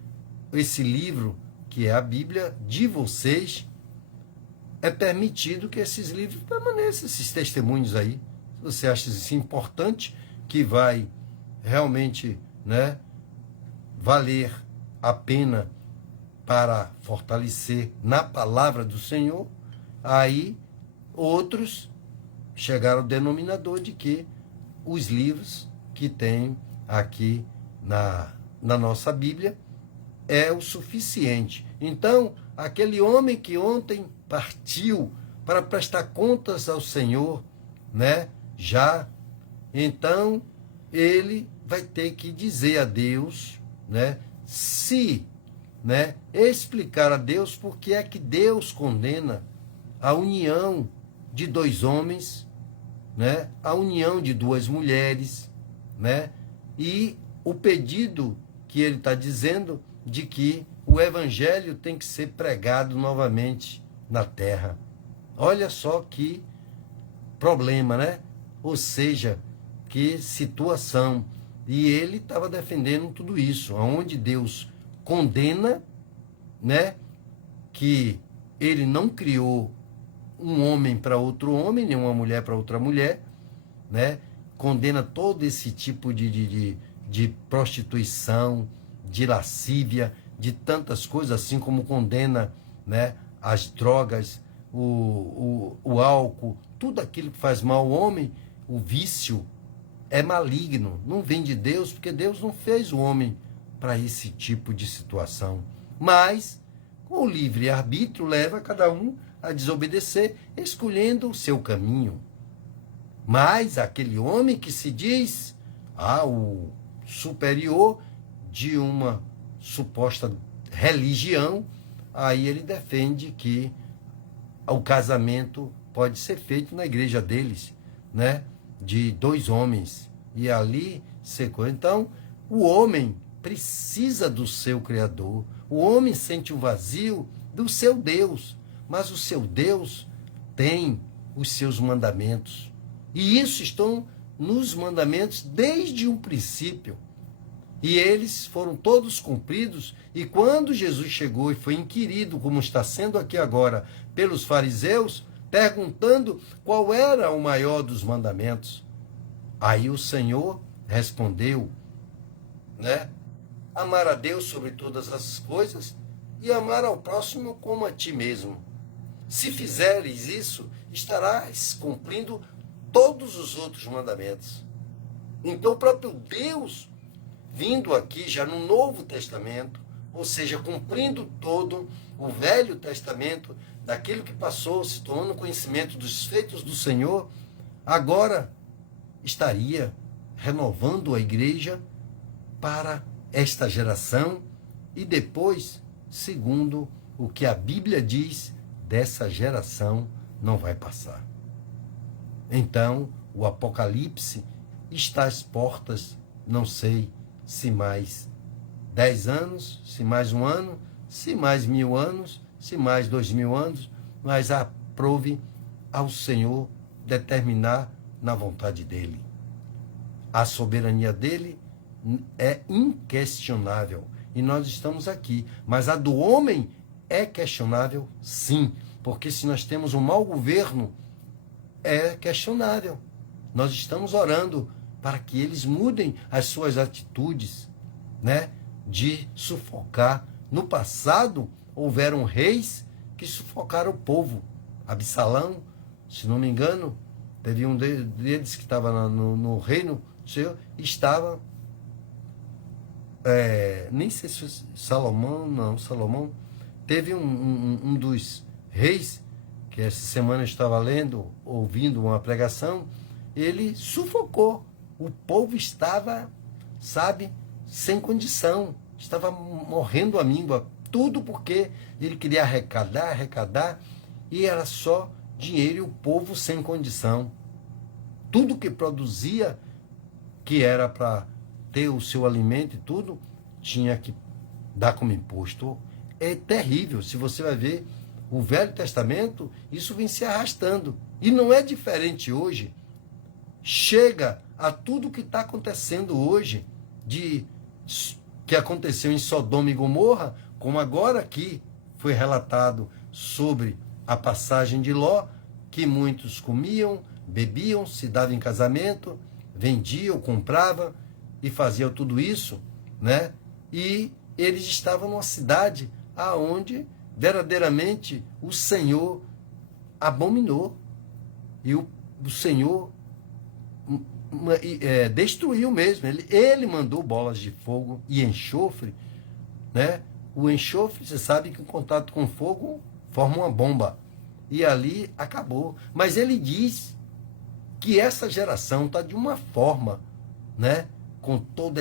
esse livro, que é a Bíblia de vocês. É permitido que esses livros permaneçam, esses testemunhos aí. Se você acha isso importante, que vai realmente, né, valer a pena para fortalecer na palavra do Senhor, aí outros chegaram ao denominador de que os livros que tem aqui na nossa Bíblia é o suficiente. Então, aquele homem que ontem partiu para prestar contas ao Senhor, né? Já, então, ele vai ter que dizer a Deus, né? Se, né? Explicar a Deus por que é que Deus condena a união de dois homens, né? A união de duas mulheres, né? E o pedido que ele está dizendo de que o evangelho tem que ser pregado novamente na terra. Olha só que problema, né? Ou seja, que situação. E ele estava defendendo tudo isso, onde Deus condena, né? Que ele não criou um homem para outro homem, nem uma mulher para outra mulher, né? Condena todo esse tipo de prostituição, de lascívia, de tantas coisas, assim como condena, né, as drogas, o álcool, tudo aquilo que faz mal ao homem. O vício é maligno, não vem de Deus, porque Deus não fez o homem para esse tipo de situação. Mas, com o livre-arbítrio, leva cada um a desobedecer, escolhendo o seu caminho. Mas aquele homem que se diz o superior de uma suposta religião, aí ele defende que o casamento pode ser feito na igreja deles, né? De dois homens. E ali secou. Então, o homem precisa do seu Criador. O homem sente o vazio do seu Deus. Mas o seu Deus tem os seus mandamentos. E isso estão nos mandamentos desde o princípio. E eles foram todos cumpridos. E quando Jesus chegou e foi inquirido, como está sendo aqui agora, pelos fariseus, perguntando qual era o maior dos mandamentos, aí o Senhor respondeu, né? Amar a Deus sobre todas as coisas e amar ao próximo como a ti mesmo. Se fizeres isso, estarás cumprindo todos os outros mandamentos. Então o próprio Deus, vindo aqui já no Novo Testamento, ou seja, cumprindo todo o Velho Testamento, daquilo que passou, se tornando conhecimento dos feitos do Senhor, agora estaria renovando a igreja para esta geração e depois, segundo o que a Bíblia diz, dessa geração não vai passar. Então, o Apocalipse está às portas, não sei se mais 10 anos, se mais um ano, se mais 1000 anos, se mais 2000 anos, mas aprove ao Senhor determinar na vontade dele. A soberania dele é inquestionável e nós estamos aqui, mas a do homem é questionável, sim, porque se nós temos um mau governo, é questionável. Nós estamos orando para que eles mudem as suas atitudes, né, de sufocar. No passado, houveram reis que sufocaram o povo. Absalão, se não me engano, teve um deles que estava no reino do Senhor, estava, nem sei se Salomão, teve um dos reis, que essa semana eu estava lendo, ouvindo uma pregação, ele sufocou. O povo estava, sabe, sem condição, estava morrendo a míngua, tudo porque ele queria arrecadar, e era só dinheiro e o povo sem condição. Tudo que produzia, que era para ter o seu alimento e tudo, tinha que dar como imposto. É terrível. Se você vai ver o Velho Testamento, isso vem se arrastando. E não é diferente hoje. Chega a tudo que está acontecendo hoje, que aconteceu em Sodoma e Gomorra, como agora aqui foi relatado sobre a passagem de Ló, que muitos comiam, bebiam, se davam em casamento, vendiam, compravam e faziam tudo isso, né? E eles estavam numa cidade aonde verdadeiramente o Senhor abominou. E o Senhor destruiu mesmo. Ele mandou bolas de fogo e enxofre, né? O enxofre, você sabe que o contato com fogo forma uma bomba. E ali acabou. Mas ele diz que essa geração está de uma forma, né? Com toda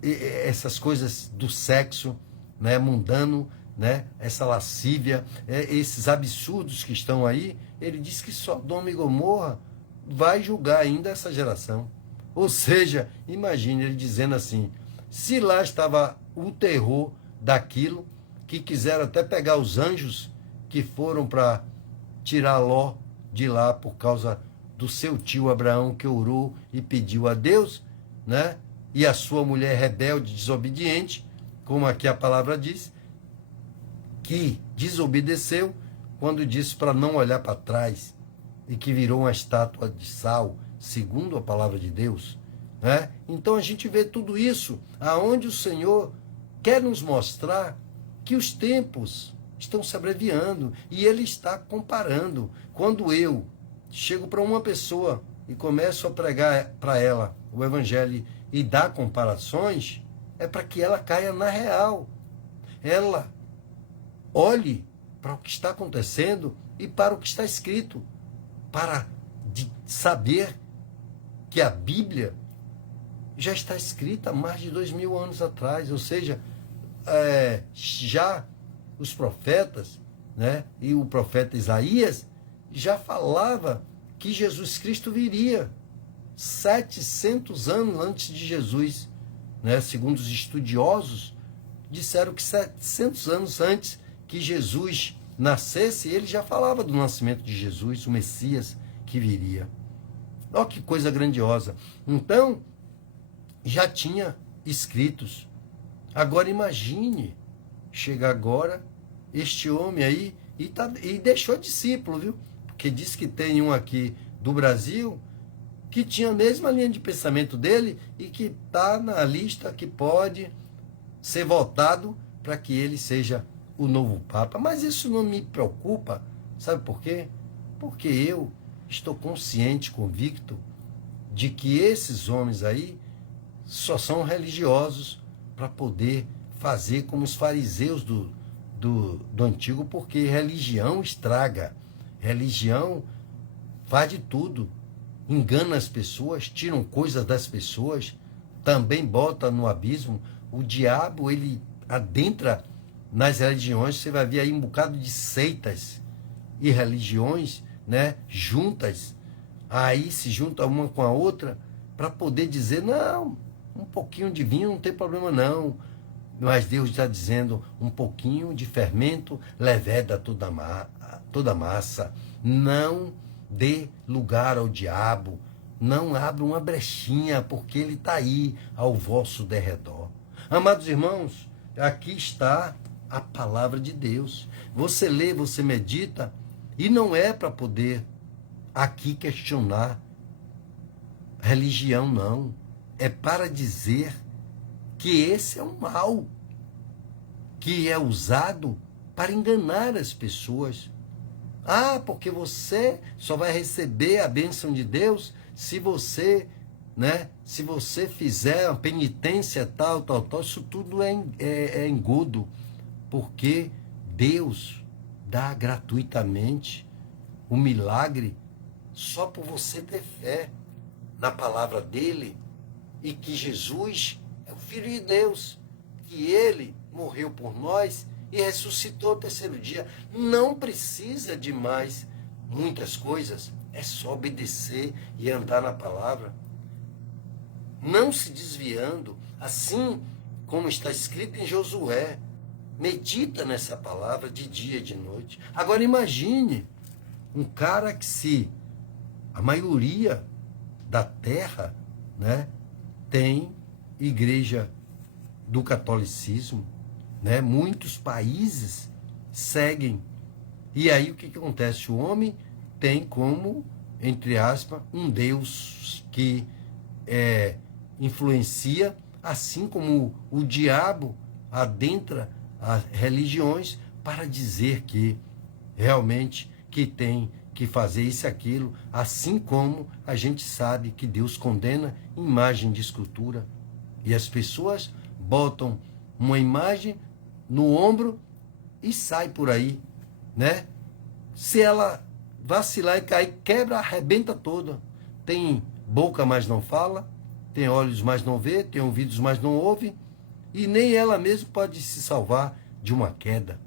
essas coisas do sexo, né? Mundano, né? Essa lascívia, esses absurdos que estão aí. Ele diz que Sodoma e Gomorra vai julgar ainda essa geração. Ou seja, imagine ele dizendo assim, se lá estava o terror daquilo, que quiseram até pegar os anjos que foram para tirar Ló de lá por causa do seu tio Abraão, que orou e pediu a Deus, né? E a sua mulher rebelde, desobediente, como aqui a palavra diz, que desobedeceu quando disse para não olhar para trás e que virou uma estátua de sal, segundo a palavra de Deus, né? Então a gente vê tudo isso, aonde o Senhor quer nos mostrar que os tempos estão se abreviando e Ele está comparando. Quando eu chego para uma pessoa e começo a pregar para ela o Evangelho e dar comparações, é para que ela caia na real. Ela olhe para o que está acontecendo e para o que está escrito, para saber que a Bíblia já está escrita há mais de 2000 anos atrás, ou seja, já os profetas, né, e o profeta Isaías já falava que Jesus Cristo viria 700 anos antes de Jesus, né, segundo os estudiosos, disseram que 700 anos antes que Jesus nascesse, ele já falava do nascimento de Jesus, o Messias que viria. Olha que coisa grandiosa. Então, já tinha escritos. Agora imagine, chega agora este homem aí e deixou discípulo, viu? Porque diz que tem um aqui do Brasil que tinha a mesma linha de pensamento dele e que está na lista que pode ser votado para que ele seja o novo Papa. Mas isso não me preocupa, sabe por quê? Porque eu estou consciente, convicto, de que esses homens aí só são religiosos para poder fazer como os fariseus do antigo, porque religião estraga, religião faz de tudo, engana as pessoas, tiram coisas das pessoas, também bota no abismo. O diabo, ele adentra nas religiões, você vai ver aí um bocado de seitas e religiões, né, juntas, aí se junta uma com a outra para poder dizer, não, um pouquinho de vinho não tem problema não, Mas Deus está dizendo, um pouquinho de fermento leveda toda a massa. Não dê lugar ao diabo. Não abra uma brechinha, porque ele está aí ao vosso derredor. Amados irmãos, aqui está a palavra de Deus. Você lê, você medita, e não é para poder aqui questionar religião, não. É para dizer que esse é um mal que é usado para enganar as pessoas. Ah, porque você só vai receber a bênção de Deus se você, se você fizer uma penitência tal. Isso tudo é engodo, porque Deus dá gratuitamente o milagre só por você ter fé na palavra dele e que Jesus é o Filho de Deus, que ele morreu por nós e ressuscitou ao terceiro dia. Não precisa de mais muitas coisas, é só obedecer e andar na palavra, não se desviando, assim como está escrito em Josué. Medita nessa palavra de dia e de noite. Agora imagine um cara que, se a maioria da terra, tem igreja do catolicismo, muitos países seguem. E aí o que acontece? O homem tem como, entre aspas, um Deus que influencia, assim como o diabo adentra as religiões para dizer que realmente que tem que fazer isso e aquilo, assim como a gente sabe que Deus condena imagem de escultura. E as pessoas botam uma imagem no ombro e sai por aí, Se ela vacilar e cair, quebra, arrebenta toda. Tem boca, mas não fala, tem olhos, mas não vê, tem ouvidos, mas não ouve, e nem ela mesma pode se salvar de uma queda.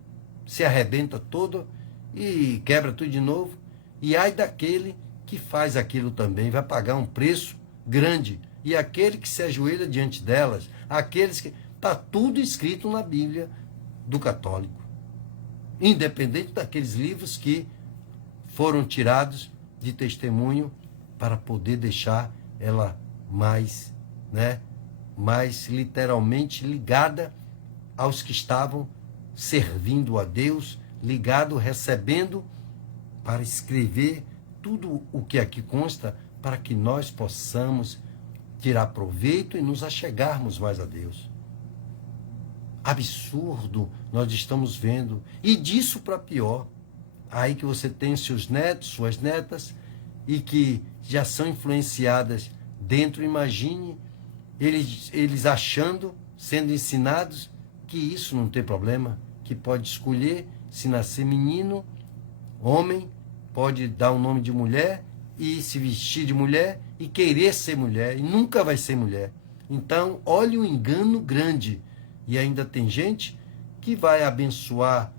Se arrebenta toda e quebra tudo de novo. E ai daquele que faz aquilo também, vai pagar um preço grande. E aquele que se ajoelha diante delas, aqueles que... Está tudo escrito na Bíblia do católico. Independente daqueles livros que foram tirados de testemunho para poder deixar ela mais, mais literalmente ligada aos que estavam servindo a Deus, ligado, recebendo, para escrever tudo o que aqui consta, para que nós possamos tirar proveito e nos achegarmos mais a Deus. Absurdo nós estamos vendo, e disso para pior. Aí que você tem seus netos, suas netas, e que já são influenciadas dentro, imagine, eles achando, sendo ensinados, que isso não tem problema, que pode escolher se nascer menino, homem, pode dar o nome de mulher e se vestir de mulher e querer ser mulher, e nunca vai ser mulher. Então, olha o engano grande. E ainda tem gente que vai abençoar.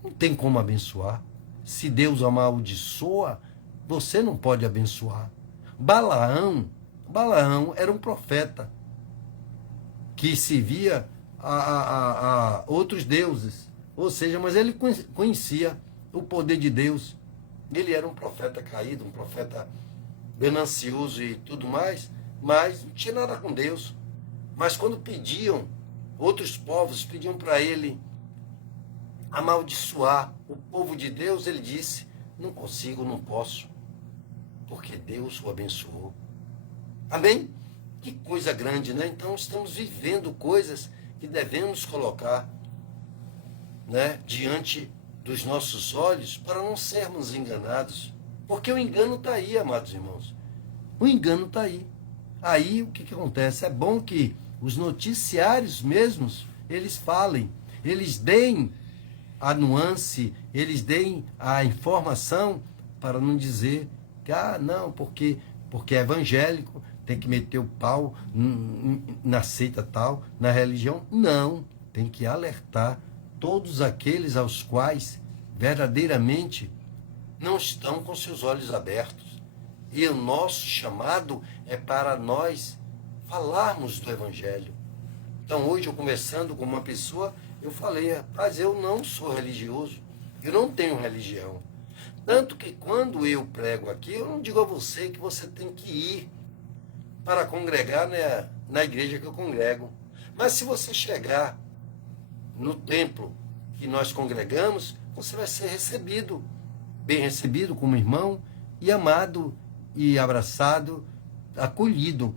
Não tem como abençoar. Se Deus amaldiçoa, você não pode abençoar. Balaão era um profeta que servia a outros deuses. Ou seja, mas ele conhecia o poder de Deus. Ele era um profeta caído, um profeta ganancioso e tudo mais, mas não tinha nada com Deus. Mas quando outros povos pediam para ele amaldiçoar o povo de Deus, ele disse: não consigo, não posso, porque Deus o abençoou. Amém? Que coisa grande, Então estamos vivendo coisas que devemos colocar, diante dos nossos olhos, para não sermos enganados. Porque o engano está aí, amados irmãos. O engano está aí. Aí o que acontece? É bom que os noticiários mesmos, eles falem, eles deem a nuance, eles deem a informação, para não dizer que, não, porque é evangélico, tem que meter o pau na seita tal, na religião. Não, tem que alertar todos aqueles aos quais verdadeiramente não estão com seus olhos abertos. E o nosso chamado é para nós falarmos do Evangelho. Então hoje eu conversando com uma pessoa, eu falei, rapaz, eu não sou religioso, eu não tenho religião. Tanto que quando eu prego aqui, eu não digo a você que você tem que ir para congregar, né, na igreja que eu congrego. Mas se você chegar no templo que nós congregamos, você vai ser recebido, bem recebido como irmão, e amado, e abraçado, acolhido,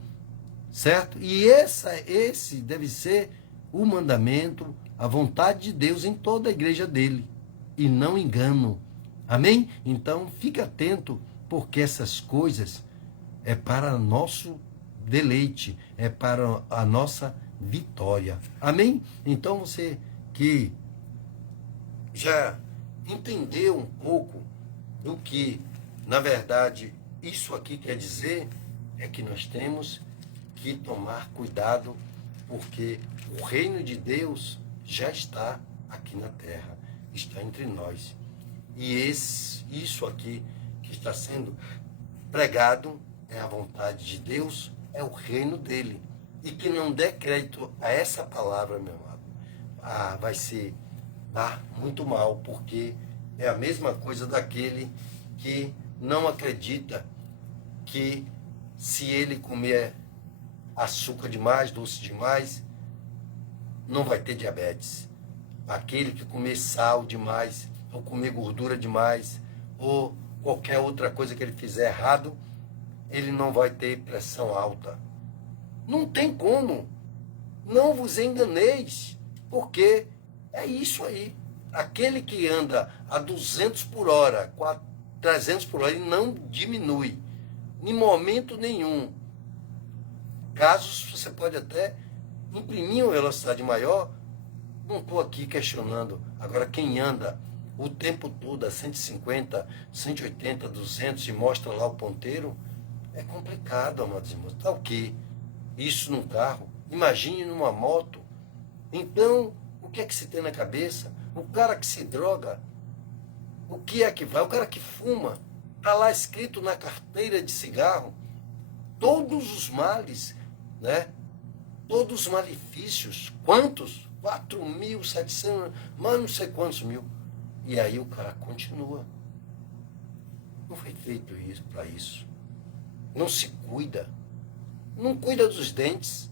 certo? E esse deve ser o mandamento, a vontade de Deus em toda a igreja dele, e não engano. Amém? Então, fique atento, porque essas coisas é para nosso deleite, é para a nossa vitória. Amém? Então, você que já entendeu um pouco do que, na verdade, isso aqui quer dizer, é que nós temos que tomar cuidado, porque o reino de Deus já está aqui na terra, está entre nós. E isso aqui que está sendo pregado é a vontade de Deus, é o reino dele. E que não dê crédito a essa palavra, meu amado, vai se dar muito mal, porque é a mesma coisa daquele que não acredita que se ele comer açúcar demais, doce demais, não vai ter diabetes. Aquele que comer sal demais, ou comer gordura demais, ou qualquer outra coisa que ele fizer errado, ele não vai ter pressão alta. Não tem como. Não vos enganeis, porque é isso aí. Aquele que anda a 200 por hora, 300 por hora, ele não diminui, em momento nenhum. Casos você pode até imprimir uma velocidade maior, não estou aqui questionando. Agora, quem anda o tempo todo a 150, 180, 200 e mostra lá o ponteiro, é complicado, amados irmãos. Tá o quê? Isso num carro, imagine numa moto. Então, o que é que se tem na cabeça? O cara que se droga, o que é que vai? O cara que fuma, está lá escrito na carteira de cigarro, todos os males, né? Todos os malefícios. Quantos? 4.700, mas não sei quantos mil. E aí o cara continua. Não foi feito isso para isso. Não se cuida. Não cuida dos dentes.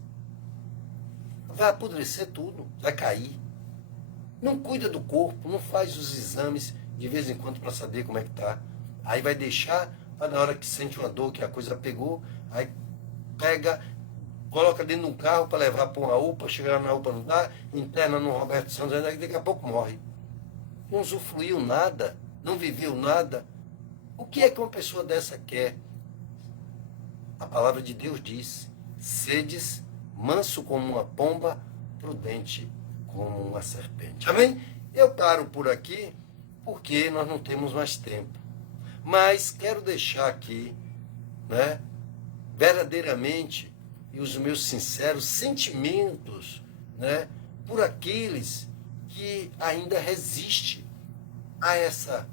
Vai apodrecer tudo, vai cair. Não cuida do corpo, não faz os exames de vez em quando para saber como é que tá. Aí vai deixar para na hora que sente uma dor, que a coisa pegou, aí pega, coloca dentro de um carro para levar para uma UPA, chegar na UPA não dá, interna no Roberto Santos, aí daqui a pouco morre. Não usufruiu nada, não viveu nada. O que é que uma pessoa dessa quer? A palavra de Deus diz: sedes manso como uma pomba, prudente como uma serpente. Amém? Eu paro por aqui porque nós não temos mais tempo. Mas quero deixar aqui, né, verdadeiramente, e os meus sinceros sentimentos, né, por aqueles que ainda resistem a essa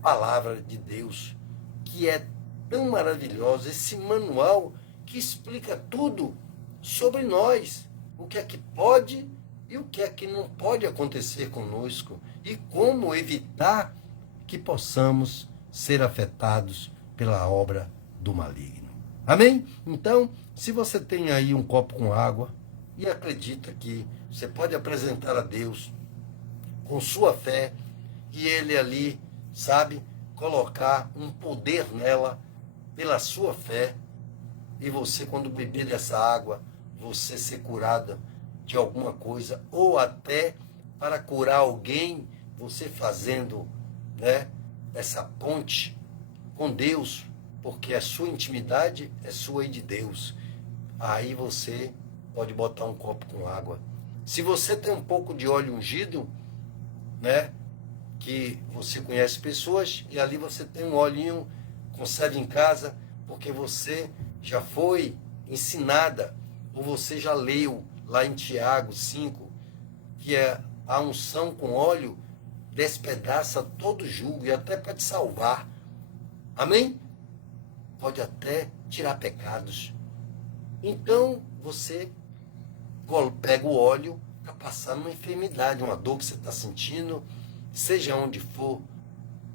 palavra de Deus, que é tão maravilhosa, esse manual que explica tudo sobre nós, o que é que pode e o que é que não pode acontecer conosco, e como evitar que possamos ser afetados pela obra do maligno. Amém? Então, se você tem aí um copo com água e acredita que você pode apresentar a Deus com sua fé, e Ele ali, sabe, colocar um poder nela pela sua fé, e você, quando beber dessa água, você ser curada de alguma coisa, ou até para curar alguém, você fazendo, né, essa ponte com Deus, porque a sua intimidade é sua e de Deus. Aí você pode botar um copo com água. Se você tem um pouco de óleo ungido, né, que você conhece pessoas, e ali você tem um olhinho, conserve em casa, porque você já foi ensinada, ou você já leu lá em Tiago 5, que é a unção com óleo despedaça todo jugo e até pode salvar. Amém? Pode até tirar pecados. Então, você pega o óleo para passar numa enfermidade, uma dor que você está sentindo, seja onde for,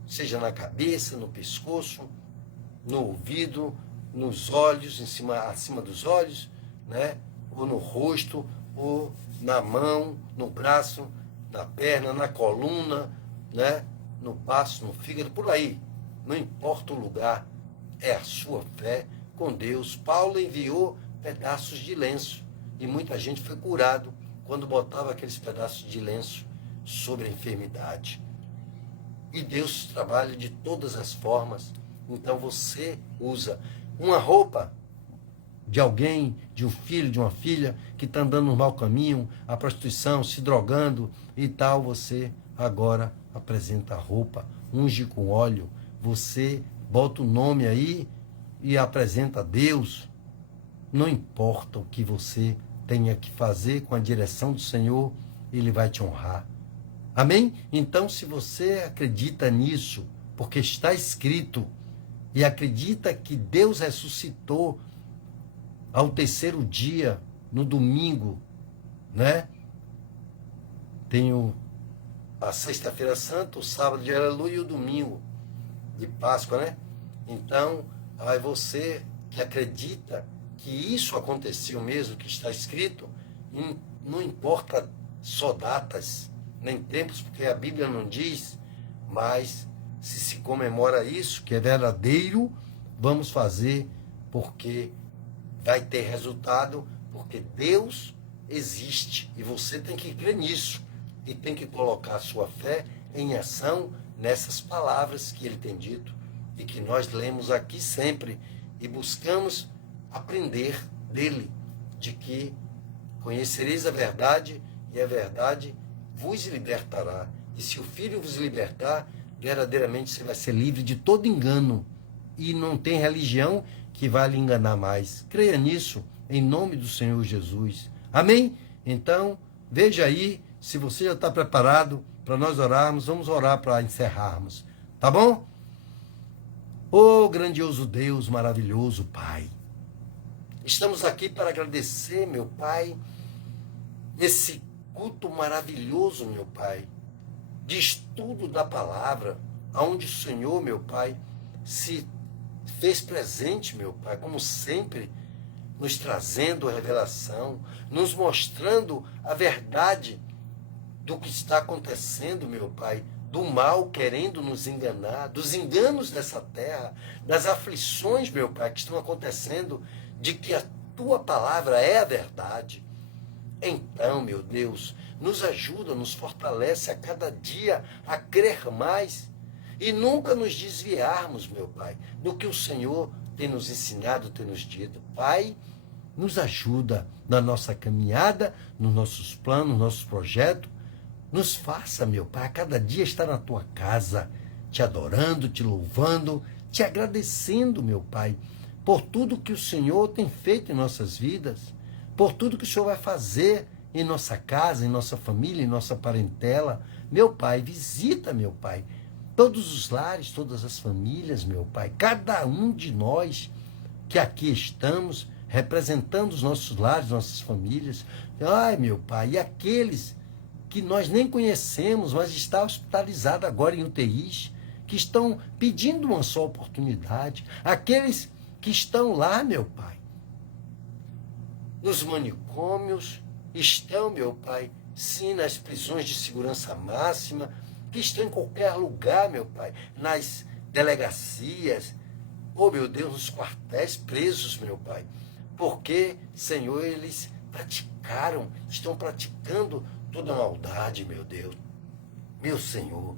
seja na cabeça, no pescoço, no ouvido, nos olhos, acima dos olhos, né? Ou no rosto, ou na mão, no braço, na perna, na coluna, né? No baço, no fígado, por aí. Não importa o lugar, é a sua fé com Deus. Paulo enviou pedaços de lenço e muita gente foi curado quando botava aqueles pedaços de lenço sobre a enfermidade. E Deus trabalha de todas as formas. Então você usa uma roupa de alguém, de um filho, de uma filha que está andando no mau caminho, a prostituição, se drogando e tal, você agora apresenta a roupa, unge com óleo, você bota o nome aí e apresenta a Deus. Não importa o que você tenha que fazer com a direção do Senhor, Ele vai te honrar. Amém? Então, se você acredita nisso, porque está escrito, e acredita que Deus ressuscitou ao terceiro dia, no domingo, né? Tenho a sexta-feira santa, o sábado de aleluia e o domingo de Páscoa, né? Então, aí você que acredita que isso aconteceu mesmo, que está escrito, não importa só datas, nem tempos, porque a Bíblia não diz, mas se comemora isso, que é verdadeiro, vamos fazer, porque vai ter resultado, porque Deus existe e você tem que crer nisso e tem que colocar a sua fé em ação nessas palavras que Ele tem dito e que nós lemos aqui sempre e buscamos aprender dele, de que conhecereis a verdade e a verdade vos libertará. E se o Filho vos libertar, verdadeiramente você vai ser livre de todo engano. E não tem religião que vai lhe enganar mais. Creia nisso, em nome do Senhor Jesus. Amém? Então, veja aí, se você já está preparado para nós orarmos, vamos orar para encerrarmos. Tá bom? Ô grandioso Deus, maravilhoso Pai. Estamos aqui para agradecer, meu Pai, esse culto maravilhoso, meu Pai, de estudo da palavra, onde o Senhor, meu Pai, se fez presente, meu Pai, como sempre, nos trazendo a revelação, nos mostrando a verdade do que está acontecendo, meu Pai, do mal querendo nos enganar, dos enganos dessa terra, das aflições, meu Pai, que estão acontecendo, de que a Tua palavra é a verdade. Então, meu Deus, nos ajuda, nos fortalece a cada dia a crer mais e nunca nos desviarmos, meu Pai, do que o Senhor tem nos ensinado, tem nos dito. Pai, nos ajuda na nossa caminhada, nos nossos planos, nos nossos projetos. Nos faça, meu Pai, a cada dia estar na Tua casa, te adorando, te louvando, te agradecendo, meu Pai, por tudo que o Senhor tem feito em nossas vidas, por tudo que o Senhor vai fazer em nossa casa, em nossa família, em nossa parentela. Meu Pai, visita, meu Pai, todos os lares, todas as famílias, meu Pai, cada um de nós que aqui estamos, representando os nossos lares, nossas famílias. Ai, meu Pai, e aqueles que nós nem conhecemos, mas está hospitalizado agora em UTIs, que estão pedindo uma só oportunidade. Aqueles que estão lá, meu Pai, nos manicômios, estão, meu Pai, sim, nas prisões de segurança máxima, que estão em qualquer lugar, meu Pai, nas delegacias, oh, meu Deus, nos quartéis presos, meu Pai, porque, Senhor, eles estão praticando toda a maldade, meu Deus. Meu Senhor,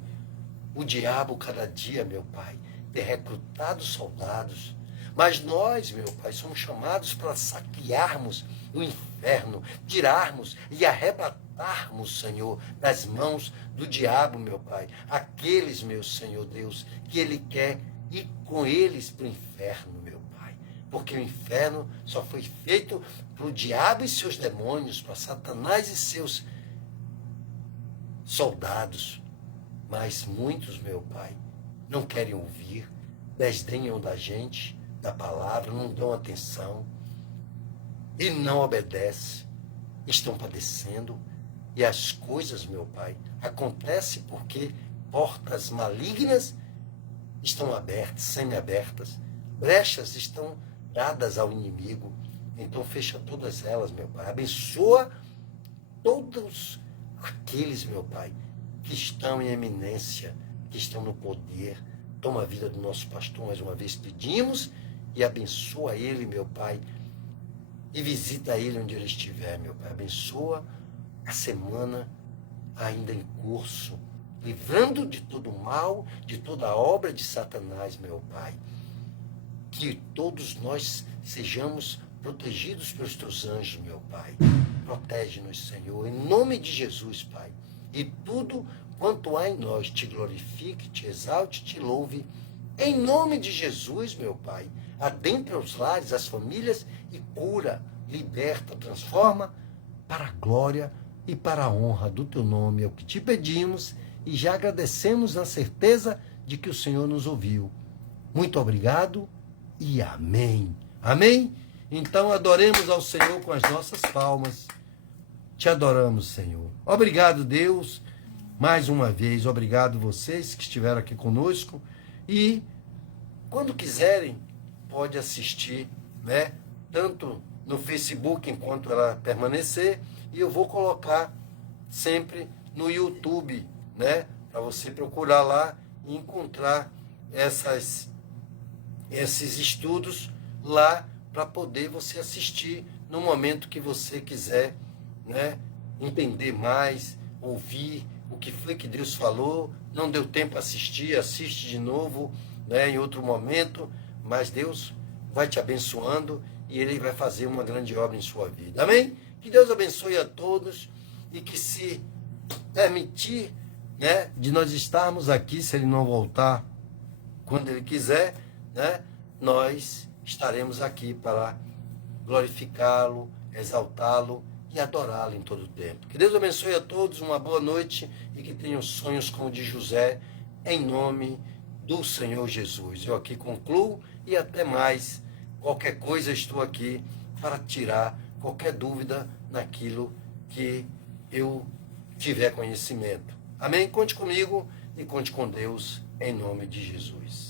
o diabo cada dia, meu Pai, tem recrutado soldados, mas nós, meu Pai, somos chamados para saquearmos o inferno, tirarmos e arrebatarmos, Senhor, das mãos do diabo, meu Pai, aqueles, meu Senhor Deus, que ele quer ir com eles para o inferno, meu Pai, porque o inferno só foi feito para o diabo e seus demônios, para Satanás e seus soldados, mas muitos, meu Pai, não querem ouvir, desdenham da gente, da palavra, não dão atenção e não obedecem. estão padecendo. E as coisas, meu Pai, acontecem porque portas malignas estão abertas, semi-abertas. Brechas estão dadas ao inimigo. Então fecha todas elas, meu Pai. Abençoa todos aqueles, meu Pai, que estão em eminência, que estão no poder. Toma a vida do nosso pastor, mais uma vez pedimos, e abençoa ele, meu Pai, e visita ele onde ele estiver, meu Pai. Abençoa a semana ainda em curso, livrando de todo mal, de toda obra de Satanás, meu Pai. Que todos nós sejamos protegidos pelos teus anjos, meu Pai. Protege-nos, Senhor, em nome de Jesus, Pai. E tudo quanto há em nós te glorifique, te exalte, te louve, em nome de Jesus, meu Pai. Adentra os lares, as famílias e cura, liberta, transforma para a glória e para a honra do teu nome. É o que te pedimos e já agradecemos na certeza de que o Senhor nos ouviu. Muito obrigado e amém. Amém? Então adoremos ao Senhor com as nossas palmas. Te adoramos, Senhor. Obrigado, Deus, mais uma vez. Obrigado vocês que estiveram aqui conosco. E quando quiserem, pode assistir, né? Tanto no Facebook enquanto ela permanecer. E eu vou colocar sempre no YouTube, né? Para você procurar lá e encontrar esses estudos lá para poder você assistir no momento que você quiser, né? Entender mais, ouvir o que foi que Deus falou. Não deu tempo a assistir, assiste de novo, né? Em outro momento, mas Deus vai te abençoando e Ele vai fazer uma grande obra em sua vida. Amém? Que Deus abençoe a todos e que, se permitir, né, de nós estarmos aqui, se Ele não voltar quando Ele quiser, né, nós estaremos aqui para glorificá-lo, exaltá-lo e adorá-lo em todo o tempo. Que Deus abençoe a todos, uma boa noite e que tenham sonhos como o de José, em nome do Senhor Jesus. Eu aqui concluo e até mais. Qualquer coisa, estou aqui para tirar qualquer dúvida naquilo que eu tiver conhecimento. Amém? Conte comigo e conte com Deus, em nome de Jesus.